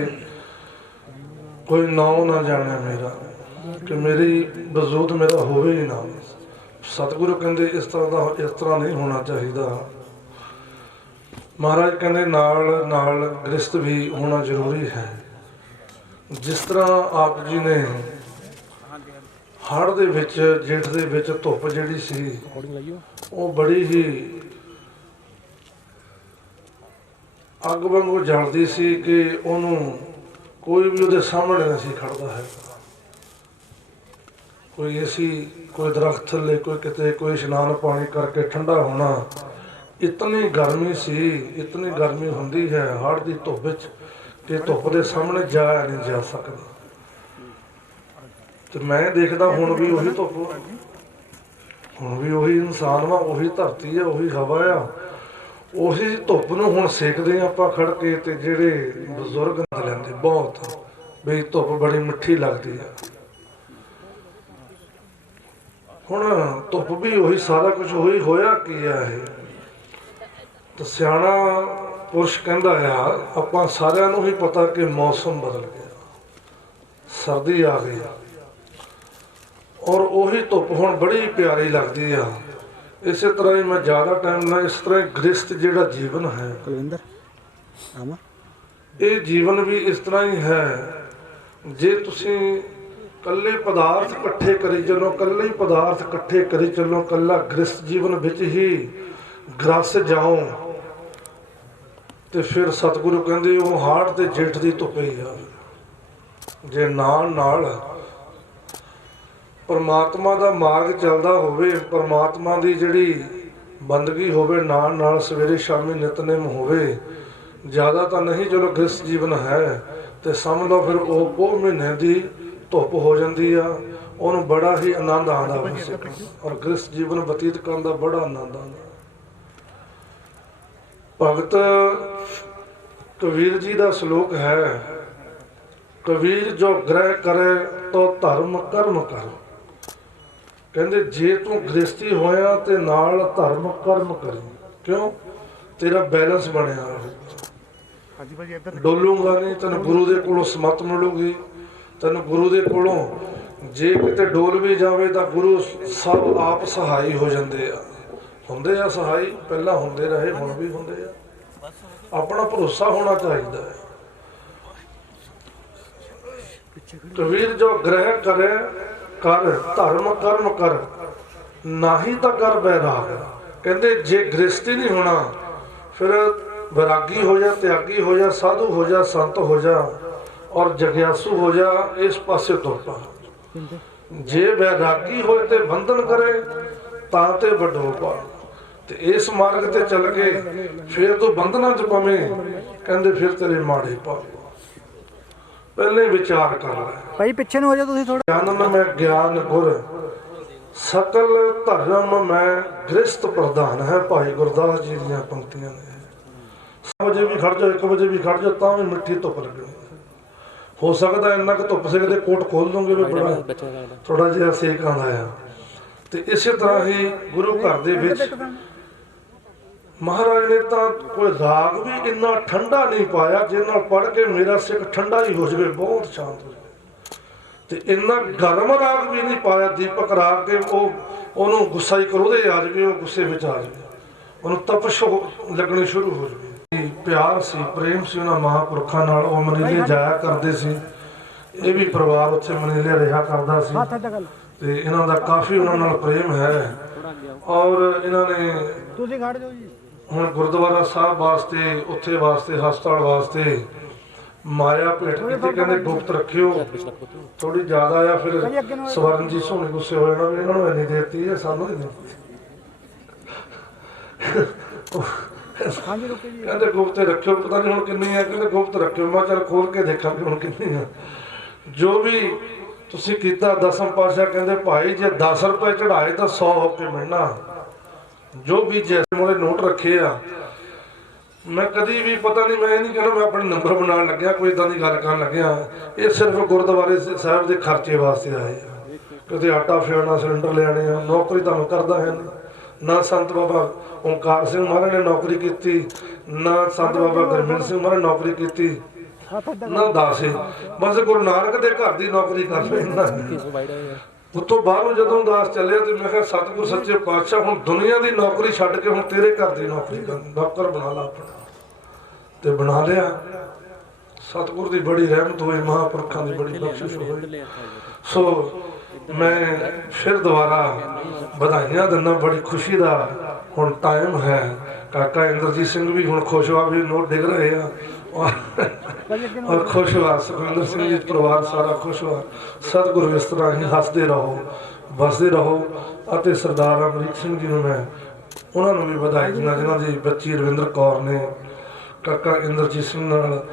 ਕੋਈ ਨਾਮ ਨਾ ਜਾਣੇ ਮੇਰਾ, ਕਿ ਮੇਰੀ ਵਜੂਦ ਮੇਰਾ ਹੋਵੇ ਹੀ ਨਾ। ਸਤਿਗੁਰੂ ਕਹਿੰਦੇ ਇਸ ਤਰ੍ਹਾਂ ਨਹੀਂ ਹੋਣਾ ਚਾਹੀਦਾ। ਮਹਾਰਾਜ ਕਹਿੰਦੇ ਨਾਲ ਨਾਲ ਗ੍ਰਸਤ ਵੀ ਹੋਣਾ ਜ਼ਰੂਰੀ ਹੈ। ਜਿਸ ਤਰ੍ਹਾਂ ਆਪ ਜੀ ਨੇ ਹੜ੍ਹ ਦੇ ਵਿੱਚ, ਜੇਠ ਦੇ ਵਿੱਚ ਧੁੱਪ ਜਿਹੜੀ ਸੀ ਉਹ ਬੜੀ ਹੀ ਅੱਗ ਵਾਂਗੂ ਜਲਦੀ ਸੀ ਕਿ ਉਹਨੂੰ ਕੋਈ ਵੀ ਉਹਦੇ ਸਾਹਮਣੇ ਨਹੀਂ ਖੜਦਾ ਹੈ। ਕੋਈ ਐਸੀ, ਕੋਈ ਦਰਖਤ ਥੱਲੇ, ਕੋਈ ਕਿਤੇ, ਕੋਈ ਇਸ਼ਨਾਨ ਪਾਣੀ ਕਰਕੇ ਠੰਡਾ ਹੋਣਾ। ਇਤਨੀ ਗਰਮੀ ਸੀ, ਇਤਨੀ ਗਰਮੀ ਹੁੰਦੀ ਹੈ ਹੜ੍ਹ ਦੀ ਧੁੱਪ ਵਿੱਚ ਕਿ ਧੁੱਪ ਦੇ ਸਾਹਮਣੇ ਜਾਇਆ ਨਹੀਂ ਜਾ ਸਕਦਾ। ਤੇ ਮੈਂ ਦੇਖਦਾ ਹੁਣ ਵੀ ਉਹੀ ਧੁੱਪ, ਹੁਣ ਵੀ ਉਹੀ ਇਨਸਾਨ ਵਾ, ਉਹੀ ਧਰਤੀ ਆ, ਉਹੀ ਹਵਾ ਆ, ਉਹੀ ਧੁੱਪ ਨੂੰ ਹੁਣ ਸੇਕਦੇ ਆਪਾਂ ਖੜ ਕੇ। ਤੇ ਜਿਹੜੇ ਬਜ਼ੁਰਗ ਲੈਂਦੇ ਬਹੁਤ ਵੀ ਧੁੱਪ ਬੜੀ ਮਿੱਠੀ ਲੱਗਦੀ ਆ। ਹੁਣ ਧੁੱਪ ਵੀ ਉਹੀ, ਸਾਰਾ ਕੁਝ ਉਹੀ ਹੋਇਆ ਕੀ ਆ। ਇਹ ਤਾਂ ਸਿਆਣਾ ਪੁਰਸ਼ ਕਹਿੰਦਾ ਆ, ਆਪਾਂ ਸਾਰਿਆਂ ਨੂੰ ਹੀ ਪਤਾ ਕਿ ਮੌਸਮ ਬਦਲ ਗਿਆ, ਸਰਦੀ ਆ ਗਈ ਔਰ ਉਹੀ ਧੁੱਪ ਹੁਣ ਬੜੀ ਪਿਆਰੀ ਲੱਗਦੀ ਆ। ਇਸੇ ਤਰ੍ਹਾਂ ਹੀ ਮੈਂ ਜ਼ਿਆਦਾ ਟਾਈਮ ਨਾਲ, ਇਸ ਤਰ੍ਹਾਂ ਗ੍ਰਸਤ ਜਿਹੜਾ ਜੀਵਨ ਹੈ, ਇਹ ਜੀਵਨ ਵੀ ਇਸ ਤਰ੍ਹਾਂ ਹੀ ਹੈ। ਜੇ ਤੁਸੀਂ ਕੱਲੇ ਪਦਾਰਥ ਇਕੱਠੇ ਕਰੀ ਚੱਲੋ, ਕੱਲੇ ਹੀ ਪਦਾਰਥ ਇਕੱਠੇ ਕਰੀ ਚੱਲੋ, ਕੱਲਾ ਗ੍ਰਸਤ ਜੀਵਨ ਵਿੱਚ ਹੀ ਗ੍ਰਸ ਜਾਓ ਤੇ ਫਿਰ ਸਤਿਗੁਰੂ ਕਹਿੰਦੇ ਉਹ ਹਾੜ ਤੇ ਜੇਠ ਦੀ ਧੁੱਪ ਹੀ ਆ। ਜੇ ਨਾਲ ਨਾਲ ਪਰਮਾਤਮਾ ਦਾ ਮਾਰਗ ਚੱਲਦਾ ਹੋਵੇ, ਪਰਮਾਤਮਾ ਦੀ ਜਿਹੜੀ ਬੰਦਗੀ ਹੋਵੇ, ਨਾਲ ਨਾਲ ਸਵੇਰੇ ਸ਼ਾਮੀ ਨਿਤਨੇਮ ਹੋਵੇ, ਜ਼ਿਆਦਾ ਤਾਂ ਨਹੀਂ, ਚਲੋ ਗ੍ਰਸਥ ਜੀਵਨ ਹੈ ਤੇ ਸਮਝ ਲਓ ਫਿਰ ਉਹ ਪੋਹ ਮਹੀਨੇ ਦੀ ਧੁੱਪ ਹੋ ਜਾਂਦੀ ਆ। ਉਹਨੂੰ ਬੜਾ ਹੀ ਆਨੰਦ ਆਉਂਦਾ ਵੈਸੇ, ਔਰ ਗ੍ਰਸਥ ਜੀਵਨ ਬਤੀਤ ਕਰਨ ਦਾ ਬੜਾ ਆਨੰਦ ਆਉਂਦਾ। ਭਗਤ ਕਬੀਰ ਜੀ ਦਾ ਸ਼ਲੋਕ ਹੈ, ਕਬੀਰ ਜੋ ਗ੍ਰਹਿ ਕਰੇ ਤੋ ਧਰਮ ਕਰਮ ਕਰ। ਕਹਿੰਦੇ ਜੇ ਤੂੰ ਗ੍ਰਸਤੀ ਹੋਇਆ ਤੇ ਨਾਲ ਧਰਮ ਕਰਮ ਕਰੀ, ਕਿਉਂ? ਤੇਰਾ ਬੈਲੈਂਸ ਬਣਿਆ ਰਹੇਗਾ। ਡੋਲੂਗਾ ਨਹੀਂ, ਤੈਨੂੰ ਗੁਰੂ ਦੇ ਕੋਲੋਂ ਸਮਤ ਮਿਲੂਗੀ। ਤੈਨੂੰ ਗੁਰੂ ਦੇ ਕੋਲੋਂ ਜੇ ਕਿਤੇ ਡੋਲ ਵੀ ਜਾਵੇ ਤਾਂ ਗੁਰੂ ਸਭ ਆਪ ਸਹਾਈ ਹੋ ਜਾਂਦੇ ਆ, ਹੁੰਦੇ ਆ ਸਹਾਈ, ਪਹਿਲਾਂ ਹੁੰਦੇ ਰਹੇ, ਹੁਣ ਵੀ ਹੁੰਦੇ ਆ। ਆਪਣਾ ਭਰੋਸਾ ਹੋਣਾ ਚਾਹੀਦਾ ਹੈ। ਕਬੀਰ ਜੋ ਗ੍ਰਹਿ ਕਰੇ ਕਰ ਧਰਮ ਕਰਮ ਕਰ, ਨਾਹੀ ਤਾਂ ਕਰ ਬੈਰਾਗ। ਕਹਿੰਦੇ ਜੇ ਗ੍ਰਸਤੀ ਨਹੀਂ ਹੋਣਾ ਫਿਰ ਵੈਰਾਗੀ ਹੋ ਜਾ, ਤਿਆਗੀ ਹੋ ਜਾ, ਸਾਧੂ ਹੋ ਜਾ, ਸੰਤ ਹੋ ਜਾ ਔਰ ਜਗਿਆਸੂ ਹੋ ਜਾ, ਇਸ ਪਾਸੇ ਤੁਰ ਪਾ। ਜੇ ਵੈਰਾਗੀ ਹੋਏ ਤੇ ਬੰਧਨ ਕਰੇ ਤਾਂ ਤੇ ਵੱਡੋ ਪਾ। ਤੇ ਇਸ ਮਾਰਗ ਤੇ ਚੱਲ ਕੇ ਫਿਰ ਤੂੰ ਬੰਧਨਾਂ 'ਚ ਪਵੇਂ, ਕਹਿੰਦੇ ਫਿਰ ਤੇਰੇ ਮਾੜੇ ਪਾ। ਪਹਿਲੇ ਵਿਚਾਰ ਕਰ ਲੈ ਭਾਈ, ਪਿੱਛੇ ਨੂੰ ਹੋ ਜਾ ਤੁਸੀਂ ਥੋੜਾ। ਜਨਮ ਮੈਂ ਗਿਆਨ ਗੁਰ ਸਕਲ ਧਰਮ ਮੈਂ ਗ੍ਰਸਤ ਪ੍ਰਧਾਨ ਹੈ। ਭਾਈ ਗੁਰਦਾਸ ਜੀ ਦੀਆਂ ਪੰਕਤੀਆਂ ਨੇ। 1 ਵਜੇ ਵੀ ਖੜ ਜਾ, 1 ਵਜੇ ਵੀ ਖੜ ਜਾ, ਤਾਂ ਵੀ ਮਿੱਠੀ ਧੁੱਪ ਲੱਗਣੀ। ਹੋ ਸਕਦਾ ਇੰਨਾ ਕੁ ਧੁੱਪ ਸੇਕਦੇ ਕੋਟ ਖੋਲ ਦੂੰਗੇ ਵੀ ਬੜਾ ਥੋੜਾ ਜਿਹਾ ਸੇਕ ਆਉਂਦਾ ਆ। ਤੇ ਇਸੇ ਤਰ੍ਹਾਂ ਹੀ ਗੁਰੂ ਘਰ ਦੇ ਵਿੱਚ ਮਹਾਰਾਜ ਨੇ ਤਾਂ ਕੋਈ ਰਾਗ ਵੀ ਇੰਨਾ ਠੰਡਾ ਨਹੀਂ ਪਾਇਆ ਜਿਹਦੇ ਨਾਲ ਪੜ੍ਹ ਕੇ ਮੇਰਾ ਸਿੱਖ ਠੰਡਾ ਹੀ ਹੋ ਜਾਵੇ, ਬਹੁਤ ਸ਼ਾਂਤ ਹੋ ਜਾਵੇ। ਤੇ ਇੰਨਾ ਗਰਮ ਰਾਗ ਵੀ ਨਹੀਂ ਪਾਇਆ ਦੀਪਕ ਰਾਗ ਕੇ ਉਹਨੂੰ ਗੁੱਸਾ ਹੀ ਕਰੋਦੇ ਆ ਜਾਵੇ, ਉਹ ਗੁੱਸੇ ਵਿੱਚ ਆ ਜਾਵੇ, ਉਹਨੂੰ ਤਪਸ਼ ਲੱਗਣੀ ਸ਼ੁਰੂ ਹੋ ਜਾਵੇ। ਪਿਆਰ ਸੀ, ਪ੍ਰੇਮ ਸੀ ਉਹਨਾਂ ਮਹਾਂਪੁਰਖਾਂ ਨਾਲ। ਉਹ ਮਨੀਲੇ ਜਾਇਆ ਕਰਦੇ ਸੀ, ਇਹ ਵੀ ਪਰਿਵਾਰ ਉੱਥੇ ਮਨੀਲੇ ਰਿਹਾ ਕਰਦਾ ਸੀ ਤੇ ਇਹਨਾਂ ਦਾ ਕਾਫੀ ਉਹਨਾਂ ਨਾਲ ਪ੍ਰੇਮ ਹੈ। ਔਰ ਇਹਨਾਂ ਨੇ ਤੁਸੀਂ ਖੜ ਜਾਓ ਜੀ। ਹੁਣ ਗੁਰਦੁਆਰਾ ਸਾਹਿਬ ਵਾਸਤੇ, ਉੱਥੇ ਵਾਸਤੇ, ਹਸਪਤਾਲ ਵਾਸਤੇ ਮਾਇਆ ਭੇਟ ਕੀਤੀ। ਕਹਿੰਦੇ ਗੁਪਤ ਰੱਖਿਓ, ਥੋੜੀ ਜ਼ਿਆਦਾ ਆ ਫਿਰ ਸਵਰਨ ਜੀ ਸੋਹਣੇ ਗੁੱਸੇ ਹੋ ਜਾਣਾ ਵੀ ਇਹਨਾਂ ਨੂੰ ਇੰਨੀ ਦੇਤੀ ਹੈ, ਸਾਨੂੰ ਨਹੀਂ। ਕਹਿੰਦੇ ਗੁਪਤ ਰੱਖਿਓ, ਪਤਾ ਨਹੀਂ ਹੁਣ ਕਿੰਨੀ ਆ। ਕਹਿੰਦੇ ਗੁਪਤ ਰੱਖਿਓ। ਮੈਂ ਚੱਲ ਖੋਲ ਕੇ ਦੇਖਾਂਗੇ ਹੁਣ ਕਿੰਨੀ ਆ। ਜੋ ਵੀ ਤੁਸੀਂ ਕੀਤਾ, ਦਸਮ ਪਾਤਸ਼ਾਹ ਕਹਿੰਦੇ ਭਾਈ ਜੇ 10 ਰੁਪਏ ਚੜਾਏ ਤਾਂ 100 ਹੋ ਕੇ ਮਿਲਣਾ। ਜੋ ਵੀ ਜੈਸੇ ਮੋਲੇ ਨੋਟ ਰੱਖੇ ਆ, ਮੈਂ ਕਦੀ ਵੀ ਪਤਾ ਨਹੀਂ, ਮੈਂ ਇਹ ਨਹੀਂ ਕਹਿਣਾ ਮੈਂ ਆਪਣੇ ਨੰਬਰ ਬਣਾਉਣ ਲੱਗਿਆ, ਕੋਈ ਇਦਾਂ ਦੀ ਗੱਲ ਕਰਨ ਲੱਗਿਆ। ਇਹ ਸਿਰਫ ਗੁਰਦੁਆਰੇ ਸਾਹਿਬ ਦੇ ਖਰਚੇ ਵਾਸਤੇ ਆਏ ਆ। ਕਿਤੇ ਆਟਾ ਫਿਆਣਾ, ਸਿਲੰਡਰ ਲਿਆਣੇ ਆ। ਨੌਕਰੀ ਤੁਹਾਨੂੰ ਕਰਦਾ ਹੈ ਨਾ ਸੰਤ ਬਾਬਾ ਓਂਕਾਰ ਸਿੰਘ ਮਹਾਰਾਜ ਨੇ ਨੌਕਰੀ ਕੀਤੀ, ਨਾ ਸੰਤ ਬਾਬਾ ਗੁਰਮਿਲ ਸਿੰਘ ਮਹਾਰਾਜ ਨੌਕਰੀ ਕੀਤੀ, ਨਾ ਦਾਸੇ। ਬਸ ਗੁਰੂ ਨਾਨਕ ਦੇ ਘਰ ਦੀ ਨੌਕਰੀ ਕਰ ਲੈਂਦਾ। ਉਤੋਂ ਬਾਹਰੋਂ ਜਦੋਂ ਦਾਸ ਚੱਲਿਆ ਤੇ ਮੈਂ ਕਿਹਾ ਸਤਿਗੁਰ ਸੱਚੇ ਪਾਤਸ਼ਾਹ ਹੁਣ ਦੁਨੀਆ ਦੀ ਨੌਕਰੀ ਛੱਡ ਕੇ ਹੁਣ ਤੇਰੇ ਘਰ ਦੀ ਨੌਕਰੀ ਕਰ, ਨੌਕਰ ਬਣਾ ਲਾ ਆਪਣਾ। ਤੇ ਬਣਾ ਲਿਆ। ਸਤਿਗੁਰ ਦੀ ਬੜੀ ਰਹਿਮਤ ਹੋਈ, ਮਹਾਂਪੁਰਖਾਂ ਦੀ ਬੜੀ ਬਖਸ਼ਿਸ਼ ਹੋਈ। ਸੋ ਮੈਂ ਫਿਰ ਦੁਬਾਰਾ ਵਧਾਈਆਂ ਦਿੰਦਾ, ਬੜੀ ਖੁਸ਼ੀ ਦਾ ਹੁਣ ਟਾਈਮ ਹੈ। ਕਾਕਾ ਇੰਦਰਜੀਤ ਸਿੰਘ ਵੀ ਹੁਣ ਖੁਸ਼ ਹੋਆ ਵੀ ਨੋਟ ਡਿੱਗ ਰਹੇ ਆ ਔਰ ਖੁਸ਼ ਹੋਆ। ਸੁਖਵਿੰਦਰ ਸਿੰਘ ਜੀ ਪਰਿਵਾਰ ਸਾਰਾ ਖੁਸ਼ ਹੋਆ। ਸਤਿਗੁਰੂ ਇਸ ਤਰ੍ਹਾਂ ਹੀ ਹੱਸਦੇ ਰਹੋ, ਵਸਦੇ ਰਹੋ। ਅਤੇ ਸਰਦਾਰ ਅਮਰੀਕ ਸਿੰਘ ਜੀ ਨੂੰ ਮੈਂ ਉਹਨਾਂ ਨੂੰ ਵੀ ਵਧਾਈ ਦਿੰਦਾ, ਜਿਨ੍ਹਾਂ ਦੀ ਬੱਚੀ ਰਵਿੰਦਰ ਕੌਰ ਨੇ ਕਾਕਾ ਇੰਦਰਜੀਤ ਸਿੰਘ ਨਾਲ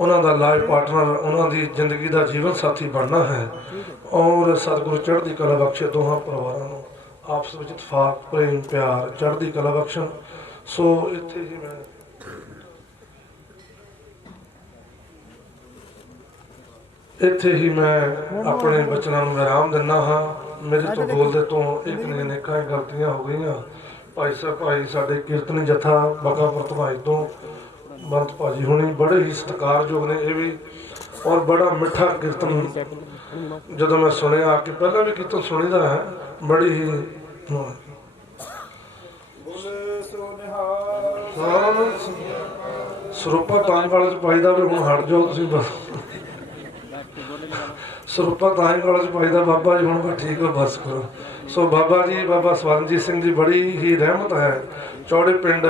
ਉਹਨਾਂ ਦਾ ਲਾਈਫ ਪਾਰਟਨਰ, ਉਹਨਾਂ ਦੀ ਜ਼ਿੰਦਗੀ ਦਾ ਜੀਵਨ ਸਾਥੀ ਬਣਨਾ ਹੈ। ਔਰ ਸਤਿਗੁਰੂ ਚੜ੍ਹਦੀ ਕਲਾ ਬਖਸ਼ੇ ਦੋਹਾਂ ਪਰਿਵਾਰਾਂ ਨੂੰ, ਆਪਸ ਵਿੱਚ ਇਤਫਾਕ, ਪ੍ਰੇਮ, ਪਿਆਰ, ਚੜ੍ਹਦੀ ਕਲਾ ਬਖਸ਼ਣ। ਸੋ ਇੱਥੇ ਹੀ ਮੈਂ ਆਪਣੇ ਬਚਨਾਂ ਨੂੰ ਵਿਰਾਮ ਦਿੰਦਾ ਹਾਂ। ਮੇਰੇ ਤੋਂ ਬੋਲਦੇ ਤੋਂ ਇੱਕ ਨੇ ਅਨੇਕਾਂ ਗਲਤੀਆਂ ਹੋ ਗਈਆਂ। ਭਾਈ ਸਾਡੇ ਕੀਰਤਨੀ ਜਥਾ ਬਗਾਪੁਰ ਭਾਈ ਤੋਂ ਬੰਤ ਭਾਜੀ ਹੁਣੀ ਬੜੇ ਹੀ ਸਤਿਕਾਰਯੋਗ ਨੇ ਇਹ ਵੀ, ਔਰ ਬੜਾ ਮਿੱਠਾ ਕੀਰਤਨ ਜਦੋਂ ਮੈਂ ਸੁਣਿਆ ਕਿ ਪਹਿਲਾਂ ਵੀ ਕੀਰਤਨ ਸੁਣੀਦਾ ਹੈ, ਬੜੀ ਹੀ ਸਰੂਪਾ ਤਾਂ ਵਾਲੇ ਚ ਪਾਈਦਾ ਵੀ ਹੁਣ ਹਟ ਜਾਓ ਤੁਸੀਂ ਬਸ। ਸਰੂਪਾ ਤਾਂ ਹੀ ਕਾਲਜ ਪਾਈਦਾ ਬਾਬਾ ਜੀ ਹੁਣ ਬਸ ਠੀਕ ਹੋ ਬਸ ਕਰੋ। ਸੋ ਬਾਬਾ ਜੀ ਬਾਬਾ ਸਵਰਨਜੀਤ ਸਿੰਘ ਜੀ ਬੜੀ ਹੀ ਰਹਿਮਤ ਹੈ, ਚੌੜੇ ਪਿੰਡ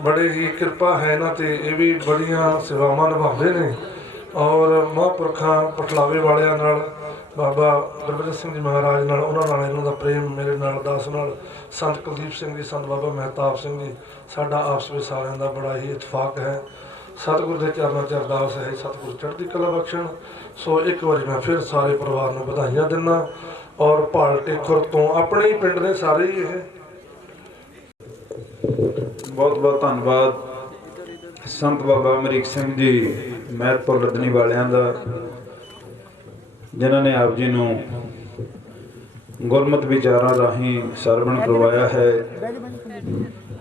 ਬੜੇ ਹੀ ਕਿਰਪਾ ਹੈ ਇਹਨਾਂ ਤੇ, ਇਹ ਵੀ ਬੜੀਆਂ ਸੇਵਾਵਾਂ ਨਿਭਾਉਂਦੇ ਨੇ। ਔਰ ਮਹਾਂਪੁਰਖਾਂ ਪਟਲਾਵੇ ਵਾਲਿਆਂ ਨਾਲ, ਬਾਬਾ ਗੁਰਬਚਨ ਸਿੰਘ ਜੀ ਮਹਾਰਾਜ ਨਾਲ, ਉਹਨਾਂ ਨਾਲ ਇਹਨਾਂ ਦਾ ਪ੍ਰੇਮ, ਮੇਰੇ ਨਾਲ ਦਾਸ ਨਾਲ, ਸੰਤ ਕੁਲਦੀਪ ਸਿੰਘ ਜੀ, ਸੰਤ ਬਾਬਾ ਮਹਿਤਾਬ ਸਿੰਘ ਜੀ, ਸਾਡਾ ਆਪਸ ਵਿੱਚ ਸਾਰਿਆਂ ਦਾ ਬੜਾ ਹੀ ਇਤਫਾਕ ਹੈ। ਸਤਿਗੁਰ ਦੇ ਚਰਨਾਂ 'ਚ ਅਰਦਾਸ ਹੈ ਸਤਿਗੁਰ ਚੜ੍ਹਦੀ ਕਲਾ ਬਖਸ਼ਣ। ਸੋ ਇੱਕ ਵਾਰੀ ਮੈਂ ਫਿਰ ਸਾਰੇ ਪਰਿਵਾਰ ਨੂੰ ਵਧਾਈਆਂ ਦਿੰਦਾ। ਔਰ ਭਾਲ ਟੇਖੁਰ ਤੋਂ ਆਪਣੇ ਹੀ ਪਿੰਡ ਦੇ ਸਾਰੇ ਹੀ ਇਹ। ਬਹੁਤ ਬਹੁਤ ਧੰਨਵਾਦ ਸੰਤ ਬਾਬਾ ਅਮਰੀਕ ਸਿੰਘ ਜੀ ਮਹਿਤਪੁਰ ਲੱਦਣੀ ਵਾਲਿਆਂ ਦਾ, ਜਿਨ੍ਹਾਂ ਨੇ ਆਪ ਜੀ ਨੂੰ ਗੁਰਮਤਿ ਵਿਚਾਰਾਂ ਰਾਹੀਂ ਸਰਵਣ ਕਰਵਾਇਆ ਹੈ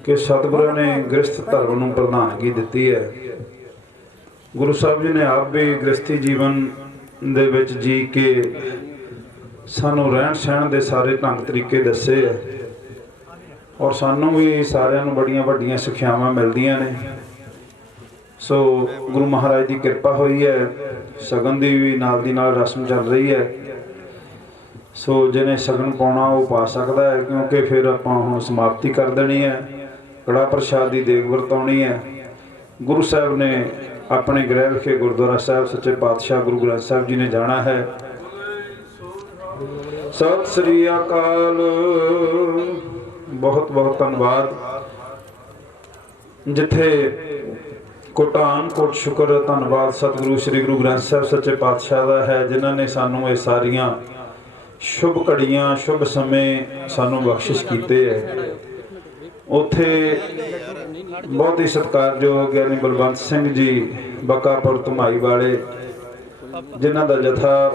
ਕਿ ਸਤਿਗੁਰਾਂ ਨੇ ਗ੍ਰਸਥ ਧਰਮ ਨੂੰ ਪ੍ਰਧਾਨਗੀ ਦਿੱਤੀ ਹੈ। ਗੁਰੂ ਸਾਹਿਬ ਜੀ ਨੇ ਆਪ ਵੀ ਗ੍ਰਸਥੀ ਜੀਵਨ ਦੇ ਵਿੱਚ ਜੀ ਕੇ ਸਾਨੂੰ ਰਹਿਣ ਸਹਿਣ ਦੇ ਸਾਰੇ ਢੰਗ ਤਰੀਕੇ ਦੱਸੇ ਹੈ, ਔਰ ਸਾਨੂੰ ਵੀ ਸਾਰਿਆਂ ਨੂੰ ਬੜੀਆਂ ਵੱਡੀਆਂ ਸਿੱਖਿਆਵਾਂ ਮਿਲਦੀਆਂ ਨੇ। ਸੋ ਗੁਰੂ ਮਹਾਰਾਜ ਦੀ ਕਿਰਪਾ ਹੋਈ ਹੈ, ਸ਼ਗਨ ਦੀ ਵੀ ਨਾਲ ਦੀ ਨਾਲ ਰਸਮ ਚੱਲ ਰਹੀ ਹੈ। ਸੋ ਜਿਹਨੇ ਸ਼ਗਨ ਪਾਉਣਾ ਉਹ ਪਾ ਸਕਦਾ ਹੈ, ਕਿਉਂਕਿ ਫਿਰ ਆਪਾਂ ਹੁਣ ਸਮਾਪਤੀ ਕਰ ਦੇਣੀ ਹੈ, ਕੜਾ ਪ੍ਰਸ਼ਾਦ ਦੀ ਦੇਗ ਵਰਤਾਉਣੀ ਹੈ। ਗੁਰੂ ਸਾਹਿਬ ਨੇ ਆਪਣੇ ਗ੍ਰਹਿ ਵਿਖੇ ਗੁਰਦੁਆਰਾ ਸਾਹਿਬ ਸੱਚੇ ਪਾਤਸ਼ਾਹ ਗੁਰੂ ਗ੍ਰੰਥ ਸਾਹਿਬ ਜੀ ਨੇ ਜਾਣਾ ਹੈ। ਸਤਿ ਸ੍ਰੀ ਅਕਾਲ। ਬਹੁਤ ਬਹੁਤ ਧੰਨਵਾਦ। ਜਿੱਥੇ ਕੋਟਾਨ ਕੋਟ ਸ਼ੁਕਰ ਧੰਨਵਾਦ ਸਤਿਗੁਰੂ ਸ੍ਰੀ ਗੁਰੂ ਗ੍ਰੰਥ ਸਾਹਿਬ ਸੱਚੇ ਪਾਤਸ਼ਾਹ ਦਾ ਹੈ, ਜਿਨ੍ਹਾਂ ਨੇ ਸਾਨੂੰ ਇਹ ਸਾਰੀਆਂ ਸ਼ੁਭ ਘੜੀਆਂ ਸ਼ੁਭ ਸਮੇਂ ਸਾਨੂੰ ਬਖਸ਼ਿਸ਼ ਕੀਤੇ ਹੈ। ਉੱਥੇ ਬਹੁਤ ਹੀ ਸਤਿਕਾਰਯੋਗ ਗਿਆਨੀ ਬਲਵੰਤ ਸਿੰਘ ਜੀ ਬਕਾਪੁਰ ਧਮਾਈ ਵਾਲੇ, ਜਿਨ੍ਹਾਂ ਦਾ ਜਥਾ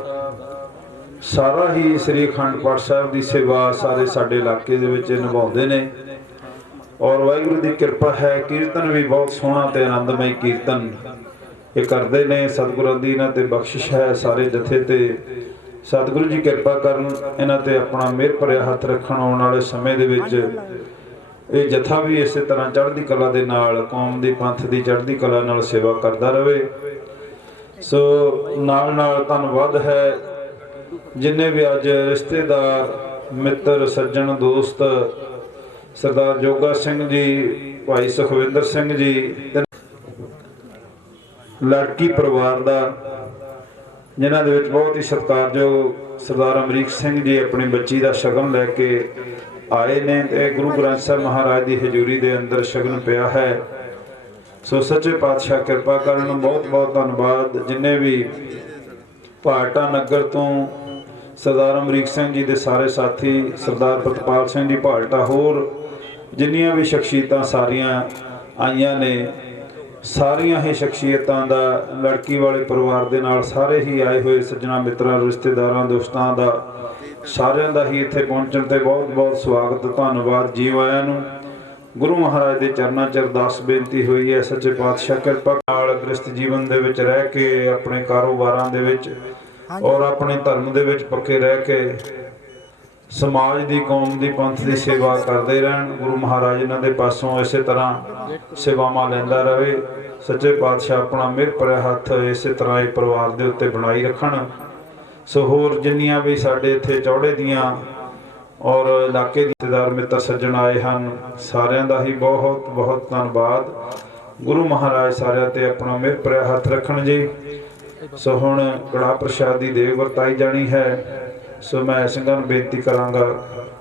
ਸਾਰਾ ਹੀ ਸ੍ਰੀ ਅਖੰਡ ਪਾਠ ਸਾਹਿਬ ਦੀ ਸੇਵਾ ਸਾਰੇ ਸਾਡੇ ਇਲਾਕੇ ਦੇ ਵਿੱਚ ਨਿਭਾਉਂਦੇ ਨੇ। ਔਰ ਵਾਹਿਗੁਰੂ ਦੀ ਕਿਰਪਾ ਹੈ, ਕੀਰਤਨ ਵੀ ਬਹੁਤ ਸੋਹਣਾ ਤੇ ਆਨੰਦਮਈ ਕੀਰਤਨ ਇਹ ਕਰਦੇ ਨੇ। ਸਤਿਗੁਰਾਂ ਦੀ ਇਹਨਾਂ ਤੇ ਬਖਸ਼ਿਸ਼ ਹੈ, ਸਾਰੇ ਜਥੇ ਤੇ ਸਤਿਗੁਰੂ ਜੀ ਕਿਰਪਾ ਕਰਨ, ਇਹਨਾਂ ਤੇ ਆਪਣਾ ਮਿਹਰ ਭਰਿਆ ਹੱਥ ਰੱਖਣ। ਆਉਣ ਵਾਲੇ ਸਮੇਂ ਦੇ ਵਿੱਚ ਇਹ ਜਥਾ ਵੀ ਇਸੇ ਤਰ੍ਹਾਂ ਚੜ੍ਹਦੀ ਕਲਾ ਦੇ ਨਾਲ, ਕੌਮ ਦੀ ਪੰਥ ਦੀ ਚੜ੍ਹਦੀ ਕਲਾ ਨਾਲ ਸੇਵਾ ਕਰਦਾ ਰਹੇ। ਸੋ ਨਾਲ ਨਾਲ ਧੰਨਵਾਦ ਹੈ ਜਿੰਨੇ ਵੀ ਅੱਜ ਰਿਸ਼ਤੇਦਾਰ ਮਿੱਤਰ ਸੱਜਣ ਦੋਸਤ, ਸਰਦਾਰ ਜੋਗਾ ਸਿੰਘ ਜੀ, ਭਾਈ ਸੁਖਵਿੰਦਰ ਸਿੰਘ ਜੀ, ਲੜਕੀ ਪਰਿਵਾਰ ਦਾ, ਜਿਨ੍ਹਾਂ ਦੇ ਵਿੱਚ ਬਹੁਤ ਹੀ ਸਤਿਕਾਰਯੋਗ ਸਰਦਾਰ ਅਮਰੀਕ ਸਿੰਘ ਜੀ ਆਪਣੀ ਬੱਚੀ ਦਾ ਸ਼ਗਨ ਲੈ ਕੇ ਆਏ ਨੇ ਤੇ ਗੁਰੂ ਗ੍ਰੰਥ ਸਾਹਿਬ ਮਹਾਰਾਜ ਦੀ ਹਜ਼ੂਰੀ ਦੇ ਅੰਦਰ ਸ਼ਗਨ ਪਿਆ ਹੈ। ਸੋ ਸੱਚੇ ਪਾਤਸ਼ਾਹ ਕਿਰਪਾ ਕਰਨ। ਬਹੁਤ ਬਹੁਤ ਧੰਨਵਾਦ ਜਿੰਨੇ ਵੀ ਭਾਟਾ ਨਗਰ ਤੋਂ ਸਰਦਾਰ ਅਮਰੀਕ ਸਿੰਘ ਜੀ ਦੇ ਸਾਰੇ ਸਾਥੀ, ਸਰਦਾਰ ਪ੍ਰਤਪਾਲ ਸਿੰਘ ਜੀ ਭਾਲਟਾ, ਹੋਰ ਜਿੰਨੀਆਂ ਵੀ ਸ਼ਖਸੀਅਤਾਂ ਸਾਰੀਆਂ ਆਈਆਂ ਨੇ, ਸਾਰੀਆਂ ਹੀ ਸ਼ਖਸੀਅਤਾਂ ਦਾ ਲੜਕੀ ਵਾਲੇ ਪਰਿਵਾਰ ਦੇ ਨਾਲ ਸਾਰੇ ਹੀ ਆਏ ਹੋਏ ਸੱਜਣਾ ਮਿੱਤਰਾਂ ਰਿਸ਼ਤੇਦਾਰਾਂ ਦੋਸਤਾਂ ਦਾ ਸਾਰਿਆਂ ਦਾ ਹੀ ਇੱਥੇ ਪਹੁੰਚਣ ਤੇ ਬਹੁਤ ਬਹੁਤ ਸਵਾਗਤ ਧੰਨਵਾਦ ਜੀ ਆਇਆਂ ਨੂੰ। ਗੁਰੂ ਮਹਾਰਾਜ ਦੇ ਚਰਨਾਂ 'ਚ ਅਰਦਾਸ ਬੇਨਤੀ ਹੋਈ ਹੈ ਸੱਚੇ ਪਾਤਸ਼ਾਹ ਕਿਰਪਾ ਨਾਲ ਗ੍ਰਸਥ ਜੀਵਨ ਦੇ ਵਿੱਚ ਰਹਿ ਕੇ, ਆਪਣੇ ਕਾਰੋਬਾਰਾਂ ਦੇ ਵਿੱਚ ਔਰ ਆਪਣੇ ਧਰਮ ਦੇ ਵਿੱਚ ਪੱਕੇ ਰਹਿ ਕੇ ਸਮਾਜ ਦੀ, ਕੌਮ ਦੀ, ਪੰਥ ਦੀ ਸੇਵਾ ਕਰਦੇ ਰਹਿਣ। ਗੁਰੂ ਮਹਾਰਾਜ ਇਹਨਾਂ ਦੇ ਪਾਸੋਂ ਇਸੇ ਤਰ੍ਹਾਂ ਸੇਵਾਵਾਂ ਲੈਂਦਾ ਰਹੇ। ਸੱਚੇ ਪਾਤਸ਼ਾਹ ਆਪਣਾ ਮਿਹਰ ਭਰਿਆ ਹੱਥ ਇਸੇ ਤਰ੍ਹਾਂ ਇਹ ਪਰਿਵਾਰ ਦੇ ਉੱਤੇ ਬਣਾਈ ਰੱਖਣ। ਸੋ ਹੋਰ ਜਿੰਨੀਆਂ ਵੀ ਸਾਡੇ ਇੱਥੇ ਚੌੜੇ ਦੀਆਂ ਔਰ ਇਲਾਕੇ ਦੇ ਰਿਸ਼ਤੇਦਾਰ ਮਿੱਤਰ ਸੱਜਣ ਆਏ ਹਨ, ਸਾਰਿਆਂ ਦਾ ਹੀ ਬਹੁਤ ਬਹੁਤ ਧੰਨਵਾਦ। ਗੁਰੂ ਮਹਾਰਾਜ ਸਾਰਿਆਂ ਤੇ ਆਪਣਾ ਮਿਹਰ ਭਰਿਆ ਹੱਥ ਰੱਖਣ ਜੀ। ਸੋ ਹੁਣ ਕੜਾ ਪ੍ਰਸ਼ਾਦ ਦੀ ਦੇਗ ਵਰਤਾਈ ਜਾਣੀ ਹੈ। ਸੋ ਮੈਂ ਸਿੰਘਾਂ ਨੂੰ ਬੇਨਤੀ ਕਰਾਂਗਾ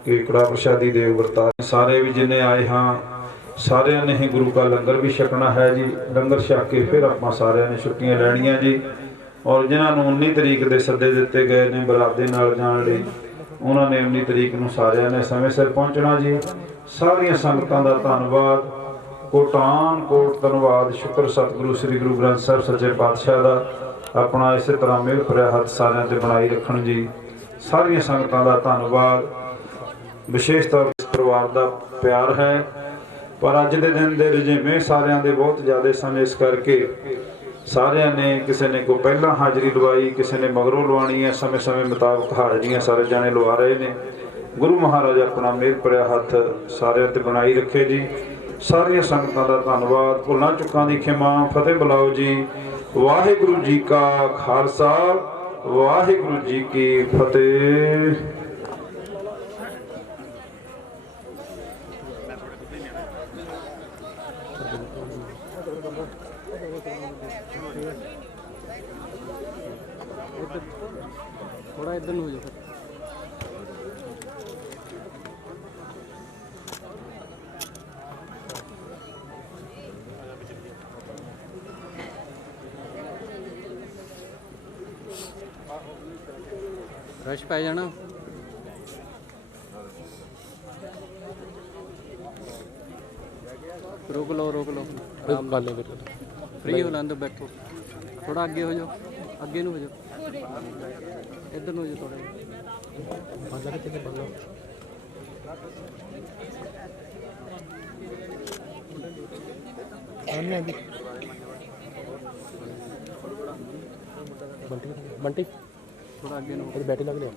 ਕਿ ਕੜਾ ਪ੍ਰਸ਼ਾਦ ਦੀ ਦੇਗ ਵਰਤਾ। ਸਾਰੇ ਵੀ ਜਿੰਨੇ ਆਏ ਹਾਂ ਸਾਰਿਆਂ ਨੇ ਹੀ ਗੁਰੂ ਕਾ ਲੰਗਰ ਵੀ ਛਕਣਾ ਹੈ ਜੀ। ਲੰਗਰ ਛਕ ਕੇ ਫਿਰ ਆਪਾਂ ਸਾਰਿਆਂ ਨੇ ਛੁੱਟੀਆਂ ਲੈਣੀਆਂ ਜੀ। ਔਰ ਜਿਨ੍ਹਾਂ ਨੂੰ 19 ਤਰੀਕ ਦੇ ਸੱਦੇ ਦਿੱਤੇ ਗਏ ਨੇ ਬਰਾਤ ਦੇ ਨਾਲ ਜਾਣ ਲਈ, ਉਹਨਾਂ ਨੇ 19 ਤਰੀਕ ਨੂੰ ਸਾਰਿਆਂ ਨੇ ਸਮੇਂ ਸਿਰ ਪਹੁੰਚਣਾ ਜੀ। ਸਾਰੀਆਂ ਸੰਗਤਾਂ ਦਾ ਧੰਨਵਾਦ, ਕੋਟਾਨ ਕੋਟ ਧੰਨਵਾਦ, ਸ਼ੁਕਰ ਸਤਿਗੁਰੂ ਸ੍ਰੀ ਗੁਰੂ ਗ੍ਰੰਥ ਸਾਹਿਬ ਸੱਚੇ ਪਾਤਸ਼ਾਹ ਦਾ। ਆਪਣਾ ਇਸੇ ਤਰ੍ਹਾਂ ਮਿਹਰ ਭਰਿਆ ਹੱਥ ਸਾਰਿਆਂ ਤੇ ਬਣਾਈ ਰੱਖਣ ਜੀ। ਸਾਰੀਆਂ ਸੰਗਤਾਂ ਦਾ ਧੰਨਵਾਦ। ਵਿਸ਼ੇਸ਼ ਤੌਰ ਤੇ ਪਰਿਵਾਰ ਦਾ ਪਿਆਰ ਹੈ, ਪਰ ਅੱਜ ਦੇ ਦਿਨ ਦੇ ਰੁਝੇਵੇਂ ਸਾਰਿਆਂ ਦੇ ਬਹੁਤ ਜ਼ਿਆਦਾ ਸਨ, ਇਸ ਕਰਕੇ ਸਾਰਿਆਂ ਨੇ, ਕਿਸੇ ਨੇ ਕੋ ਪਹਿਲਾਂ ਹਾਜ਼ਰੀ ਲਵਾਈ, ਕਿਸੇ ਨੇ ਮਗਰੋਂ ਲਵਾਉਣੀ ਹੈ। ਸਮੇਂ ਸਮੇਂ ਮੁਤਾਬਕ ਹਾਜ਼ਰੀਆਂ ਸਾਰੇ ਜਾਣੇ ਲਵਾ ਰਹੇ ਨੇ। ਗੁਰੂ ਮਹਾਰਾਜ ਆਪਣਾ ਮਿਹਰ ਭਰਿਆ ਹੱਥ ਸਾਰਿਆਂ ਤੇ ਬਣਾਈ ਰੱਖੇ ਜੀ। ਸਾਰੀਆਂ ਸੰਗਤਾਂ ਦਾ ਧੰਨਵਾਦ। ਭੁੱਲਾਂ ਚੁੱਕਾਂ ਦੀ ਖਿਮਾ। ਫਤਿਹ ਬੁਲਾਓ ਜੀ। ਵਾਹਿਗੁਰੂ ਜੀ ਕਾ ਖਾਲਸਾ, ਵਾਹਿਗੁਰੂ ਜੀ ਕੀ ਫਤਿਹ। थोड़ा इधर हो जाओ। रश पै जाना। रोक लो फ्री हो लें, बैठो। थोड़ा अगे हो जाओ, अगे हो जाओ, इधर हो जाओ थोड़ा। बंटी थोड़ा आगे नो, बैटरी लग लिया।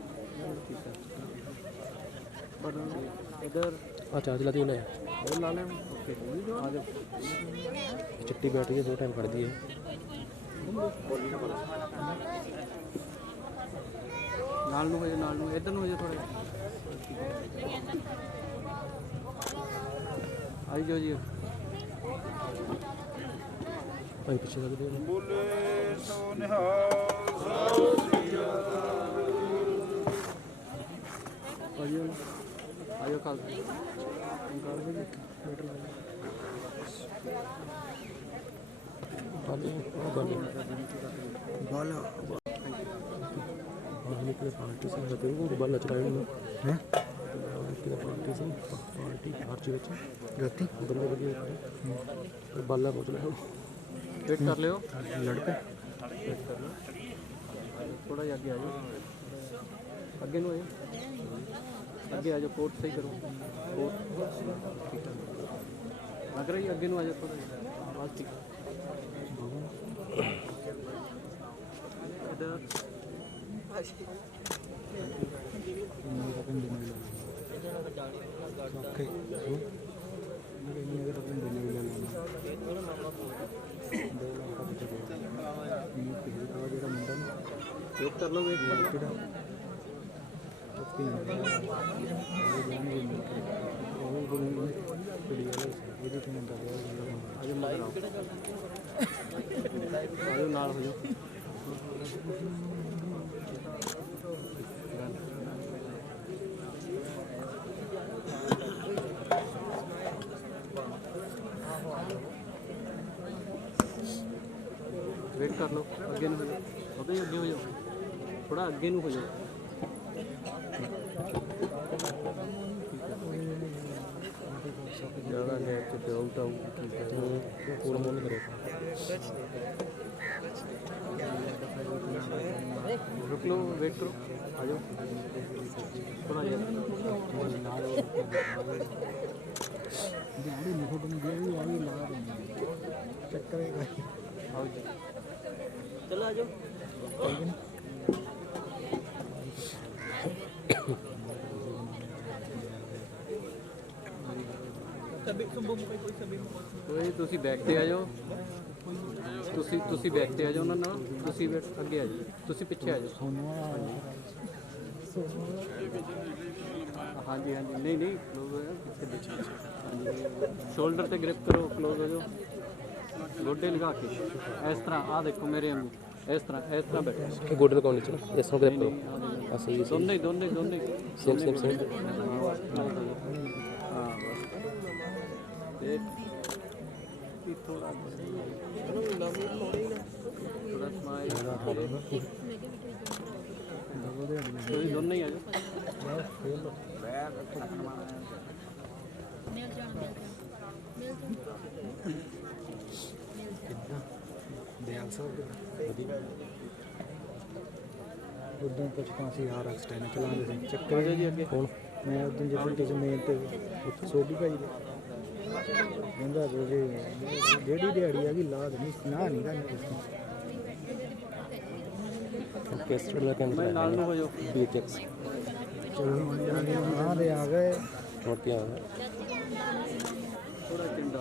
इधर चार्ज ला दिया, वो ला लें। ओके आ जाओ। चिट्टी बैटरी 2 टाइम खड़ दी है। नाल नु हो जाओ, नाल नु इधर नु हो जाओ थोड़ा। आई जाओ जी। भाई पीछे लग दिया। बोले तो निहाल आयो काल पार्टी से बाल चलाए हैं पार्टी से पार्टी हर चीज जाती बंदे बंदे बाला पहुँच रहे हो। वेट कर लो लड़के, वेट कर लो। थोड़ा ही आगे आ जाओ, आगे नो आगे आ जाओ। कोर्ट सही करो, कोर्ट ठीक है। लग रही है आगे नो आ जाओ थोड़ा। आवाज़ ठीक है। इधर वेट कर लो, वेट कर लो। आजो नाल हो जाओ। वेट कर लो, अगे हो जाओ, अगे हो जाओ, थोड़ा अगे हो जाओ। ज़्यादा नेट पे आउट पूरा मन करे। रुक लो, वेट करो, आ जाओ थोड़ा। चलो आ जाओ। ਕੋਈ ਤੁਸੀਂ ਬੈਕ ਤੇ ਆ ਜਾਓ, ਤੁਸੀਂ ਬੈਕ ਤੇ ਆ ਜਾਓ ਉਹਨਾਂ ਨਾਲ। ਤੁਸੀਂ ਅੱਗੇ ਆ ਜਾਓ, ਤੁਸੀਂ ਪਿੱਛੇ ਆ ਜਾਓ। ਹਾਂਜੀ ਹਾਂਜੀ, ਨਹੀਂ ਨਹੀਂ ਕਲੋਜ਼ ਹੋ ਜਾਓ, ਪਿੱਛੇ ਹਾਂਜੀ। ਸ਼ੋਲਡਰ ਤੇ ਗ੍ਰਿਪ ਕਰੋ, ਕਲੋਜ਼ ਹੋ ਜਾਓ। ਗੋਡੇ ਲਗਾ ਕੇ ਇਸ ਤਰ੍ਹਾਂ, ਆ ਦੇਖੋ ਮੇਰੇ ਵਾਂਗੂ, ਇਸ ਤਰ੍ਹਾਂ ਬੈਠੋ। ਗੋਡੇ ਲਗਾਉਣ ਨੀਚੇ ਇਸ ਤਰ੍ਹਾਂ ਗ੍ਰਿਪ ਕਰੋ। ਸਹੀ ਦੋਨੇ ਸੇਮ ਹਾਂ ਬਸ। ਤੇ ਥੋੜਾ ਸਮਾਈਲ, ਤੁਸੀਂ ਦੋਨੇ ਹੀ ਆ ਜਾਓ। ਦਿਆਲ ਸਾਹਿਬ ਵਧੀਆ ਉਦੋਂ ਕੁਝ ਕਾਂਸੀ ਹਾਰ ਐਕਸਟੈਂਡ ਚਲਾਉਂਦੇ ਸੀ ਚੱਕਰ ਜੀ ਅੱਗੇ। ਹੁਣ ਮੈਂ ਉਦੋਂ ਜਦੋਂ ਟੀਚਰ ਮੇਨ ਤੇ ਸੋਢੀ ਭਾਈ ਦੇ ਕਹਿੰਦਾ ਰੋਜੇ ਜਿਹੜੀ ਦਿਹਾੜੀ ਆ ਗਈ ਲਾਦ ਨਹੀਂ ਨਾ ਨਹੀਂ ਕਰਨੀ ऑर्केस्ट्रा लगा के नाल में हो जाओ। बीटेक्स वहाँ दे आ गए और क्या होगा थोड़ा चिंता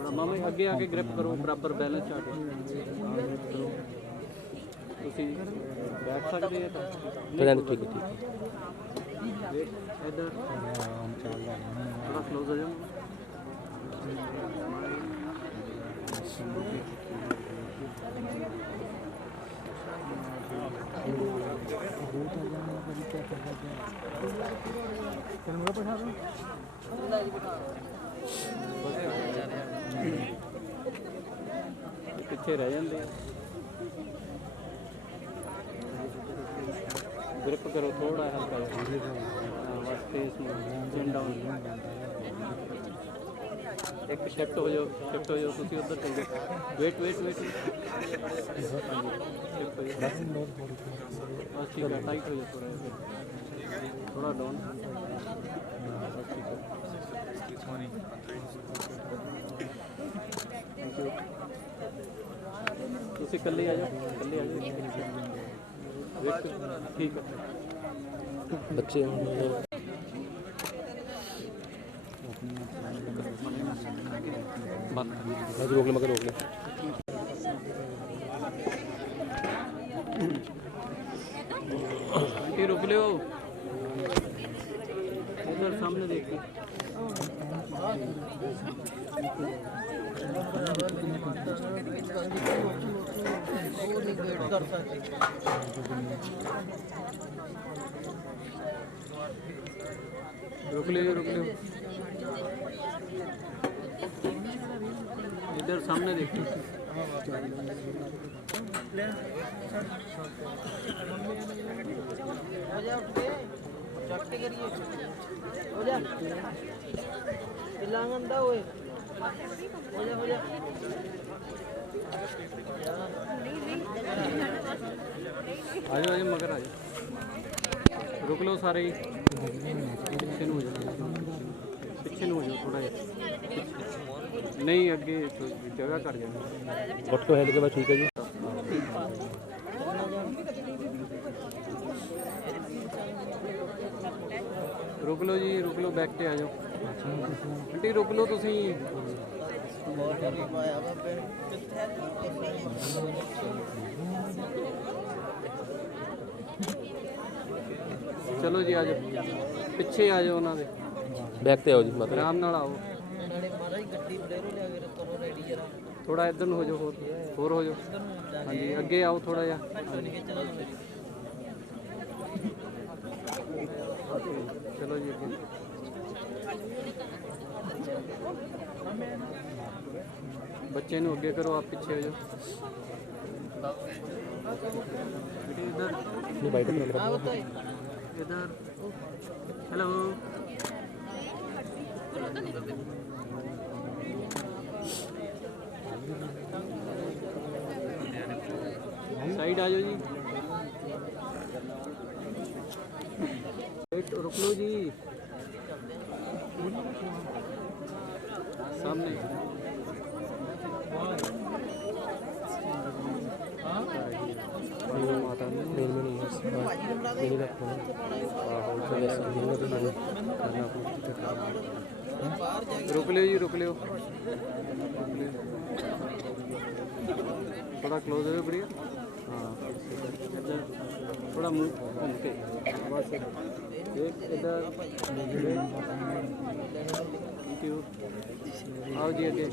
थोड़ा मामे अगे आके ग्रिप करो बराबर बैलेंस छा के ਤੁਸੀਂ बैठ सकते हैं तो ठीक है इधर थोड़ा क्लोज हो जाओ पिछे रह जाते ग्रिप करो थोड़ा हल्का बस फेस में चिन डाउन एक शिफ्ट हो जाओ तुसी उधर चल जाओ वेट शिफ्ट हो जाओ बस ठीक है टाइट हो जाओ थोड़ा डाउन बस ठीक है तुसी कल्ले आ जाओ वेट ठीक है बच्चे रोक ले मगर रोक ले रोक ले उधर सामने देखिए रुक ले इधर सामने देखिए आ जाओ मगर आ जाओ रुक लो सारे ही पीछे हो जाओ थोड़ा नहीं अगे जगह कर जाना फोटो हेड के बाद ठीक है जी रुक लो बैक पे आ जाओ आंटी रुक लो तुसी चलो जी आ जाओ पिछे आ जाओ उन्होंने बैक पे आओ जी आराम नाल आओ थोड़ा इधर हो जाओ होर हो जाओ हाँ जी अगे आओ थोड़ा जा चलो जी अगे बच्चे नू अगे करो आप पीछे हो जाओ इधर हेलो साइड आ जाओ जी रुक लो जी सामने माता रुक लियो थोड़ा क्लोज हो बढ़िया हाँ थोड़ा मुंह घूम के बस एक इधर आओ जी अगे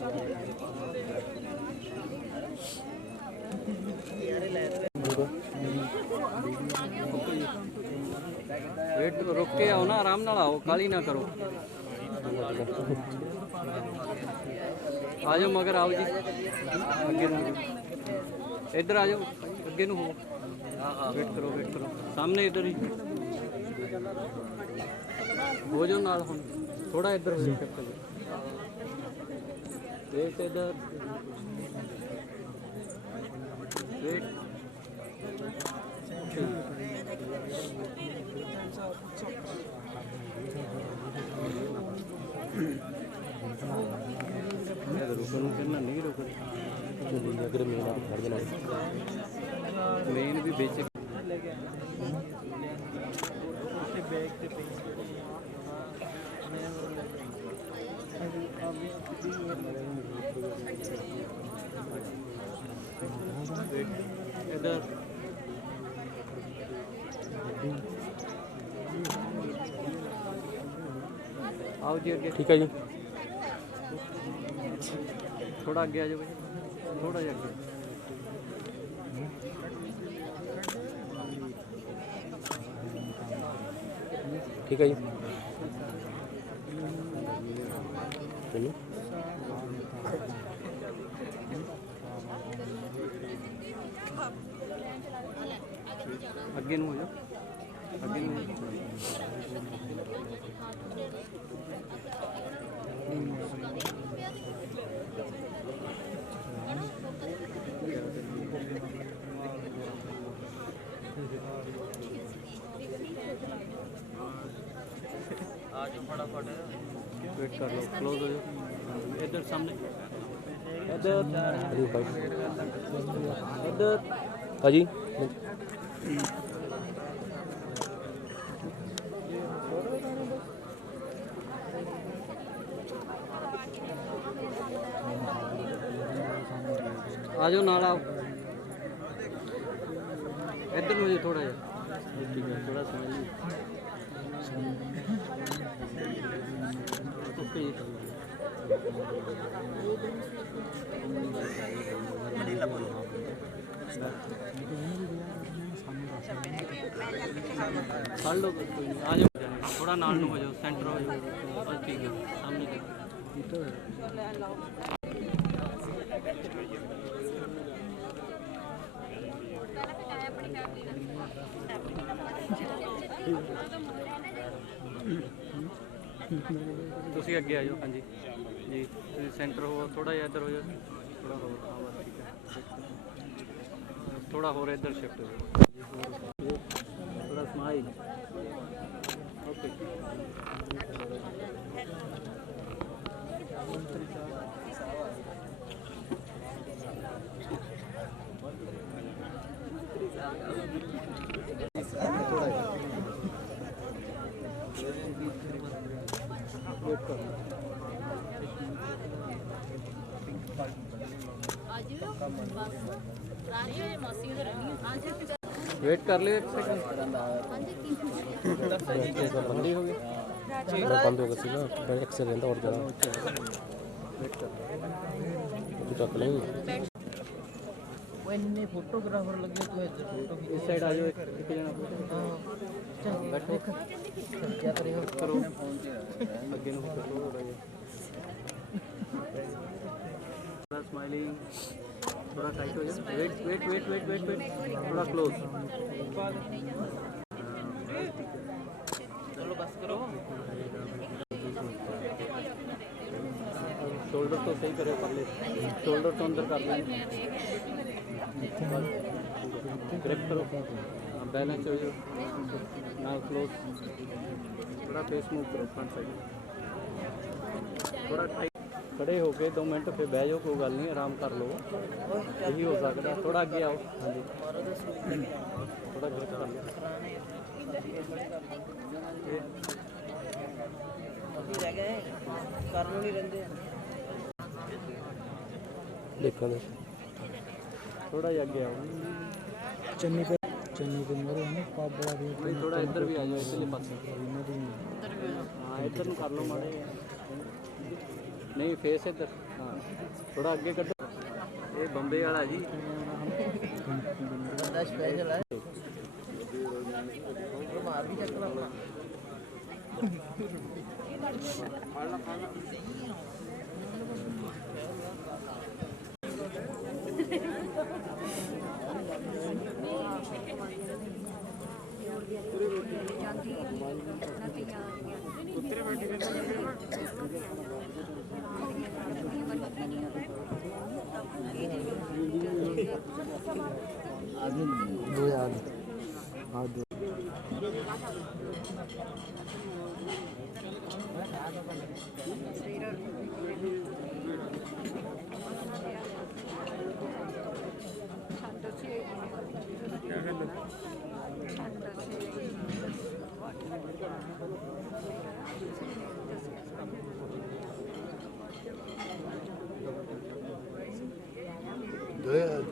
वेट रुक के आओ ना आराम नाल आओ काली ना करो आ जाओ मगर आओ जी अगे इधर आ जाओ अगे नू हो वेट करो सामने इधर ही हो जाओ नाल हुण थोड़ा इधर हो जाओ वेट इधर वेट नहीं रोक मेन भी बेच इधर आओ जी अगे। ठीक है जी, थोड़ा आगे आ जाओ भाई, थोड़ा ही आगे। ठीक है जी, चलो अगे हो जाओ, अगे हो जाओ। आज फटाफट वेट कर लो, क्लोज हो जाओ। इधर सामने, इधर इधर हाजी। आ जाओ, नाल आओ, इधर मुझे थोड़ा जा। ठीक है, थोड़ा समझ लीजिए। ओके, पढ़ लो, कोई नहीं, आ जाओ, थोड़ा नाल हो जाओ, सेंटर हो जाओ। बस ठीक है, सामने देखो। ਤੁਸੀਂ ਅੱਗੇ ਆ ਜਾਓ। ਹਾਂਜੀ ਜੀ, ਤੁਸੀਂ ਸੈਂਟਰ ਹੋ, ਥੋੜਾ ਜਿਹਾ ਇੱਧਰ ਹੋ ਜਾਓ, ਥੋੜਾ ਹੋਰ। ਹਾਂ ਬਸ ਠੀਕ ਹੈ, ਥੋੜਾ ਹੋਰ ਇੱਧਰ ਸ਼ਿਫਟ ਹੋ ਜਾਓ, ਥੋੜਾ ਸਮਾਈਲ। ਓਕੇ, वेट कर लियो एक सेकंड। बंदी हो गया, बंद हो गया सीधा, एक सेकंड और जरा वेट कर। चक नहीं वो इन्ने फोटोग्राफर लगे तो इधर फोटो इस साइड आ जाओ, एक जना बैठो, क्या करेगा करो, आगे नु करो भाई। थोड़ा स्माइलिंग, थोड़ा टाइट हो जाए। Wait wait wait wait wait wait, थोड़ा क्लोज। चलो बस करो, शोल्डर तो सही करो, कर ले, शोल्डर तो अंदर कर ले, करेक्ट करो, बैलेंस हो जाओ, ना क्लोज, थोड़ा फेस मूव करो फ्रंट साइड, थोड़ा टाइट। खड़े हो गए 2 मिनट, फिर बह जाओ, कोई गल नहीं, आराम कर लो, यही हो सकता। थोड़ा अगे आओ। हाँ जी, थोड़ा गलत कर लो, देखो थोड़ा ही अगे आओ। चन्नी पे मोरे है ना पापड़ा भी। नहीं, थोड़ा इधर भी आ जाओ, इसलिए पास। हाँ, इधर कर लो माड़े, नहीं फेस इधर। हाँ, थोड़ा अगे करो, ये बंबे वाला जी बंदा स्पेशल है। मार भी चक्कर अपना दो याद। हाँ दो। दो याद।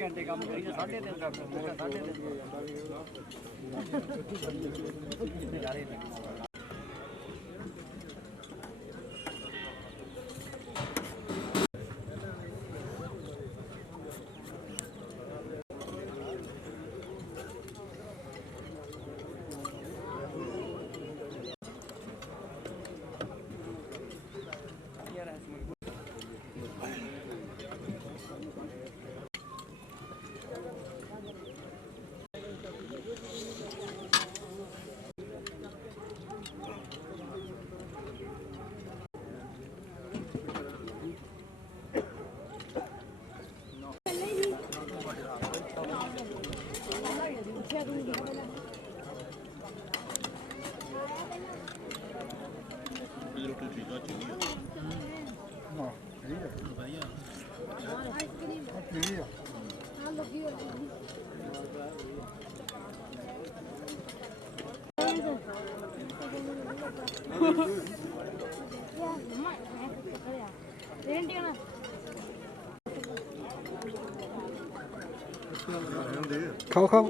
ਘੰਟੇ ਕੰਮ ਕਰੀਏ 3.5 ਖਾਓ ਖਾਓ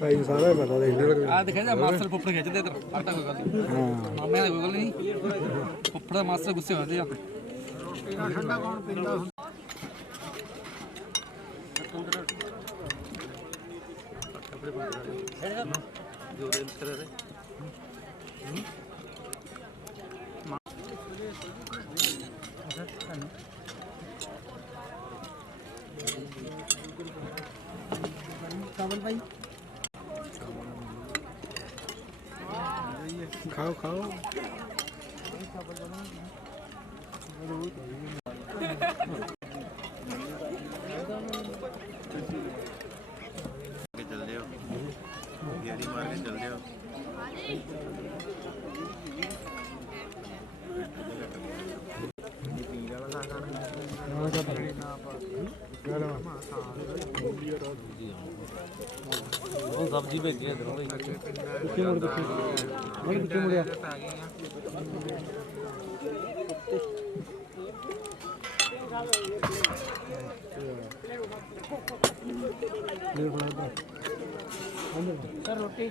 ਭਾਈ ਸਾਰਾ ਪਤਾ ਦੇਖ ਲੈ ਆ ਦਿਖਾ ਜਾ ਮਾਸਟਰ ਫੁੱਫੜ ਖਿੱਚਦੇ ਇਧਰ ਆਟਾ ਕੋਈ ਗੱਲ ਨਹੀਂ ਹਾਂ ਮਾਮਿਆਂ ਦਾ ਕੋਈ ਗੱਲ ਨਹੀਂ ਫੁੱਫੜ ਦਾ ਮਾਸਟਰ ਗੁੱਸੇ ਹੁੰਦੇ ਆ ਠੰਡਾ ਕੌਣ ਪੀਂਦਾ चावल भाई खाओ खाओ चल रहे हो दिहाड़ी मार के चल रहे हो ਸਬਜ਼ੀ ਭੇਜੀ ਇਧਰੋਂ ਬਈ ਪਿੱਛੇ ਮੁੜ ਪਿੱਛੇ ਮੁੜਿਆ सर रोटी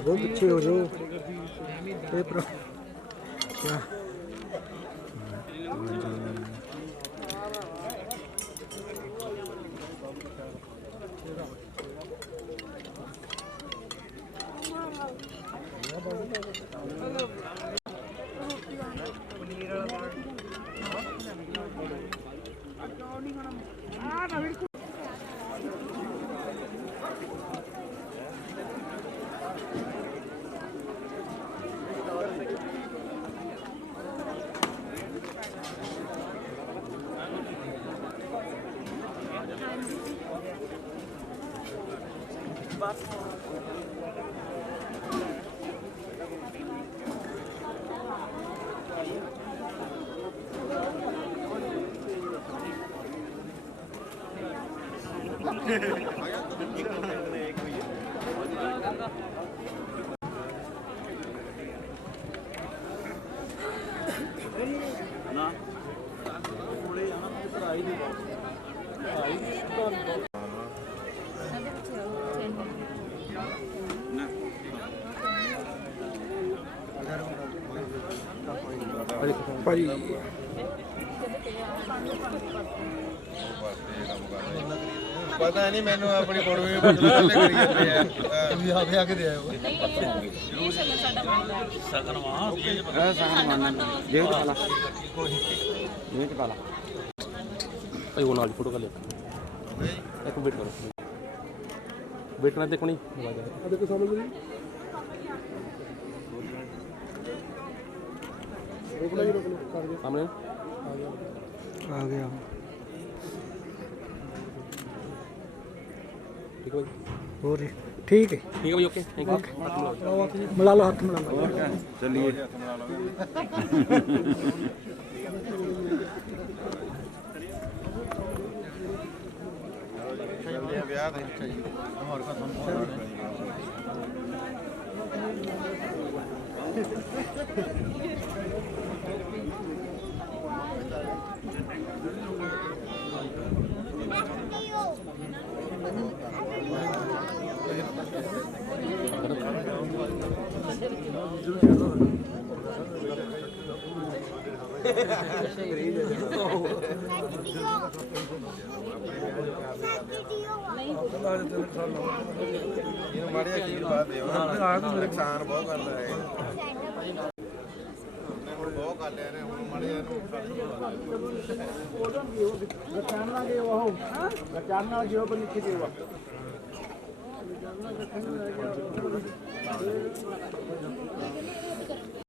बहुत अच्छे हो जो क्या ਭਾਈ ਪਤਾ ਨਹੀਂ ਮੈਨੂੰ ਆਪਣੀ ਫੋਟੋ ਵੀ ਬਦਲਾ ਲੈ ਕਰੀ ਜਾਂਦੇ ਆ ਵੀ ਆਪੇ ਆ ਕੇ ਦੇ ਆਇਓ ਜੇਬ ਚ ਪਾਲਾ ਜੇਬ ਚ ਪਾਲਾ ਭਾਈ ਉਹ ਨਾਲ ਫੋਟੋ ਕਰ ਲਿਆ ਇੱਕ ਵੇਟ ਕਰੋ ਵੇਟ ਕਰਨਾ ਦੇਖੋ ਨਹੀਂ ਆ ਦੇਖੋ ਸਾਹਮਣੇ रोक लो सामने आ गया ਠੀਕ ਹੈ ਬਾਈ ਹੋਰ ਜੀ ਠੀਕ ਹੈ ਠੀਕ ਹੈ ਬਾਈ ਓਕੇ ਥੈਂਕ ਯੂ ਮਿਲਾ ਲਓ ਹੱਥ ਮਿਲਾ ਲਓ ਚੱਲੀਏ ਵਿਆਹ ਦੇ ਹੋਰ ਖਤਮ ਇਹਨੂੰ ਮਾੜਿਆ ਖੀਰ ਪਾ ਦਿਓ ਨੁਕਸਾਨ ਬਹੁਤ ਕਰਦਾ ਹੈ ਹੁਣ ਬਹੁਤ ਕਰ ਲਿਆ ਨੇ ਹੁਣ ਮਾੜਿਆ ਗਚਾਨ ਨਾਲ ਗਿਓ ਉਹ ਗਚਾਨ ਨਾਲ ਗਿਓ ਪਰ ਲਿਖੀ ਦਿਓ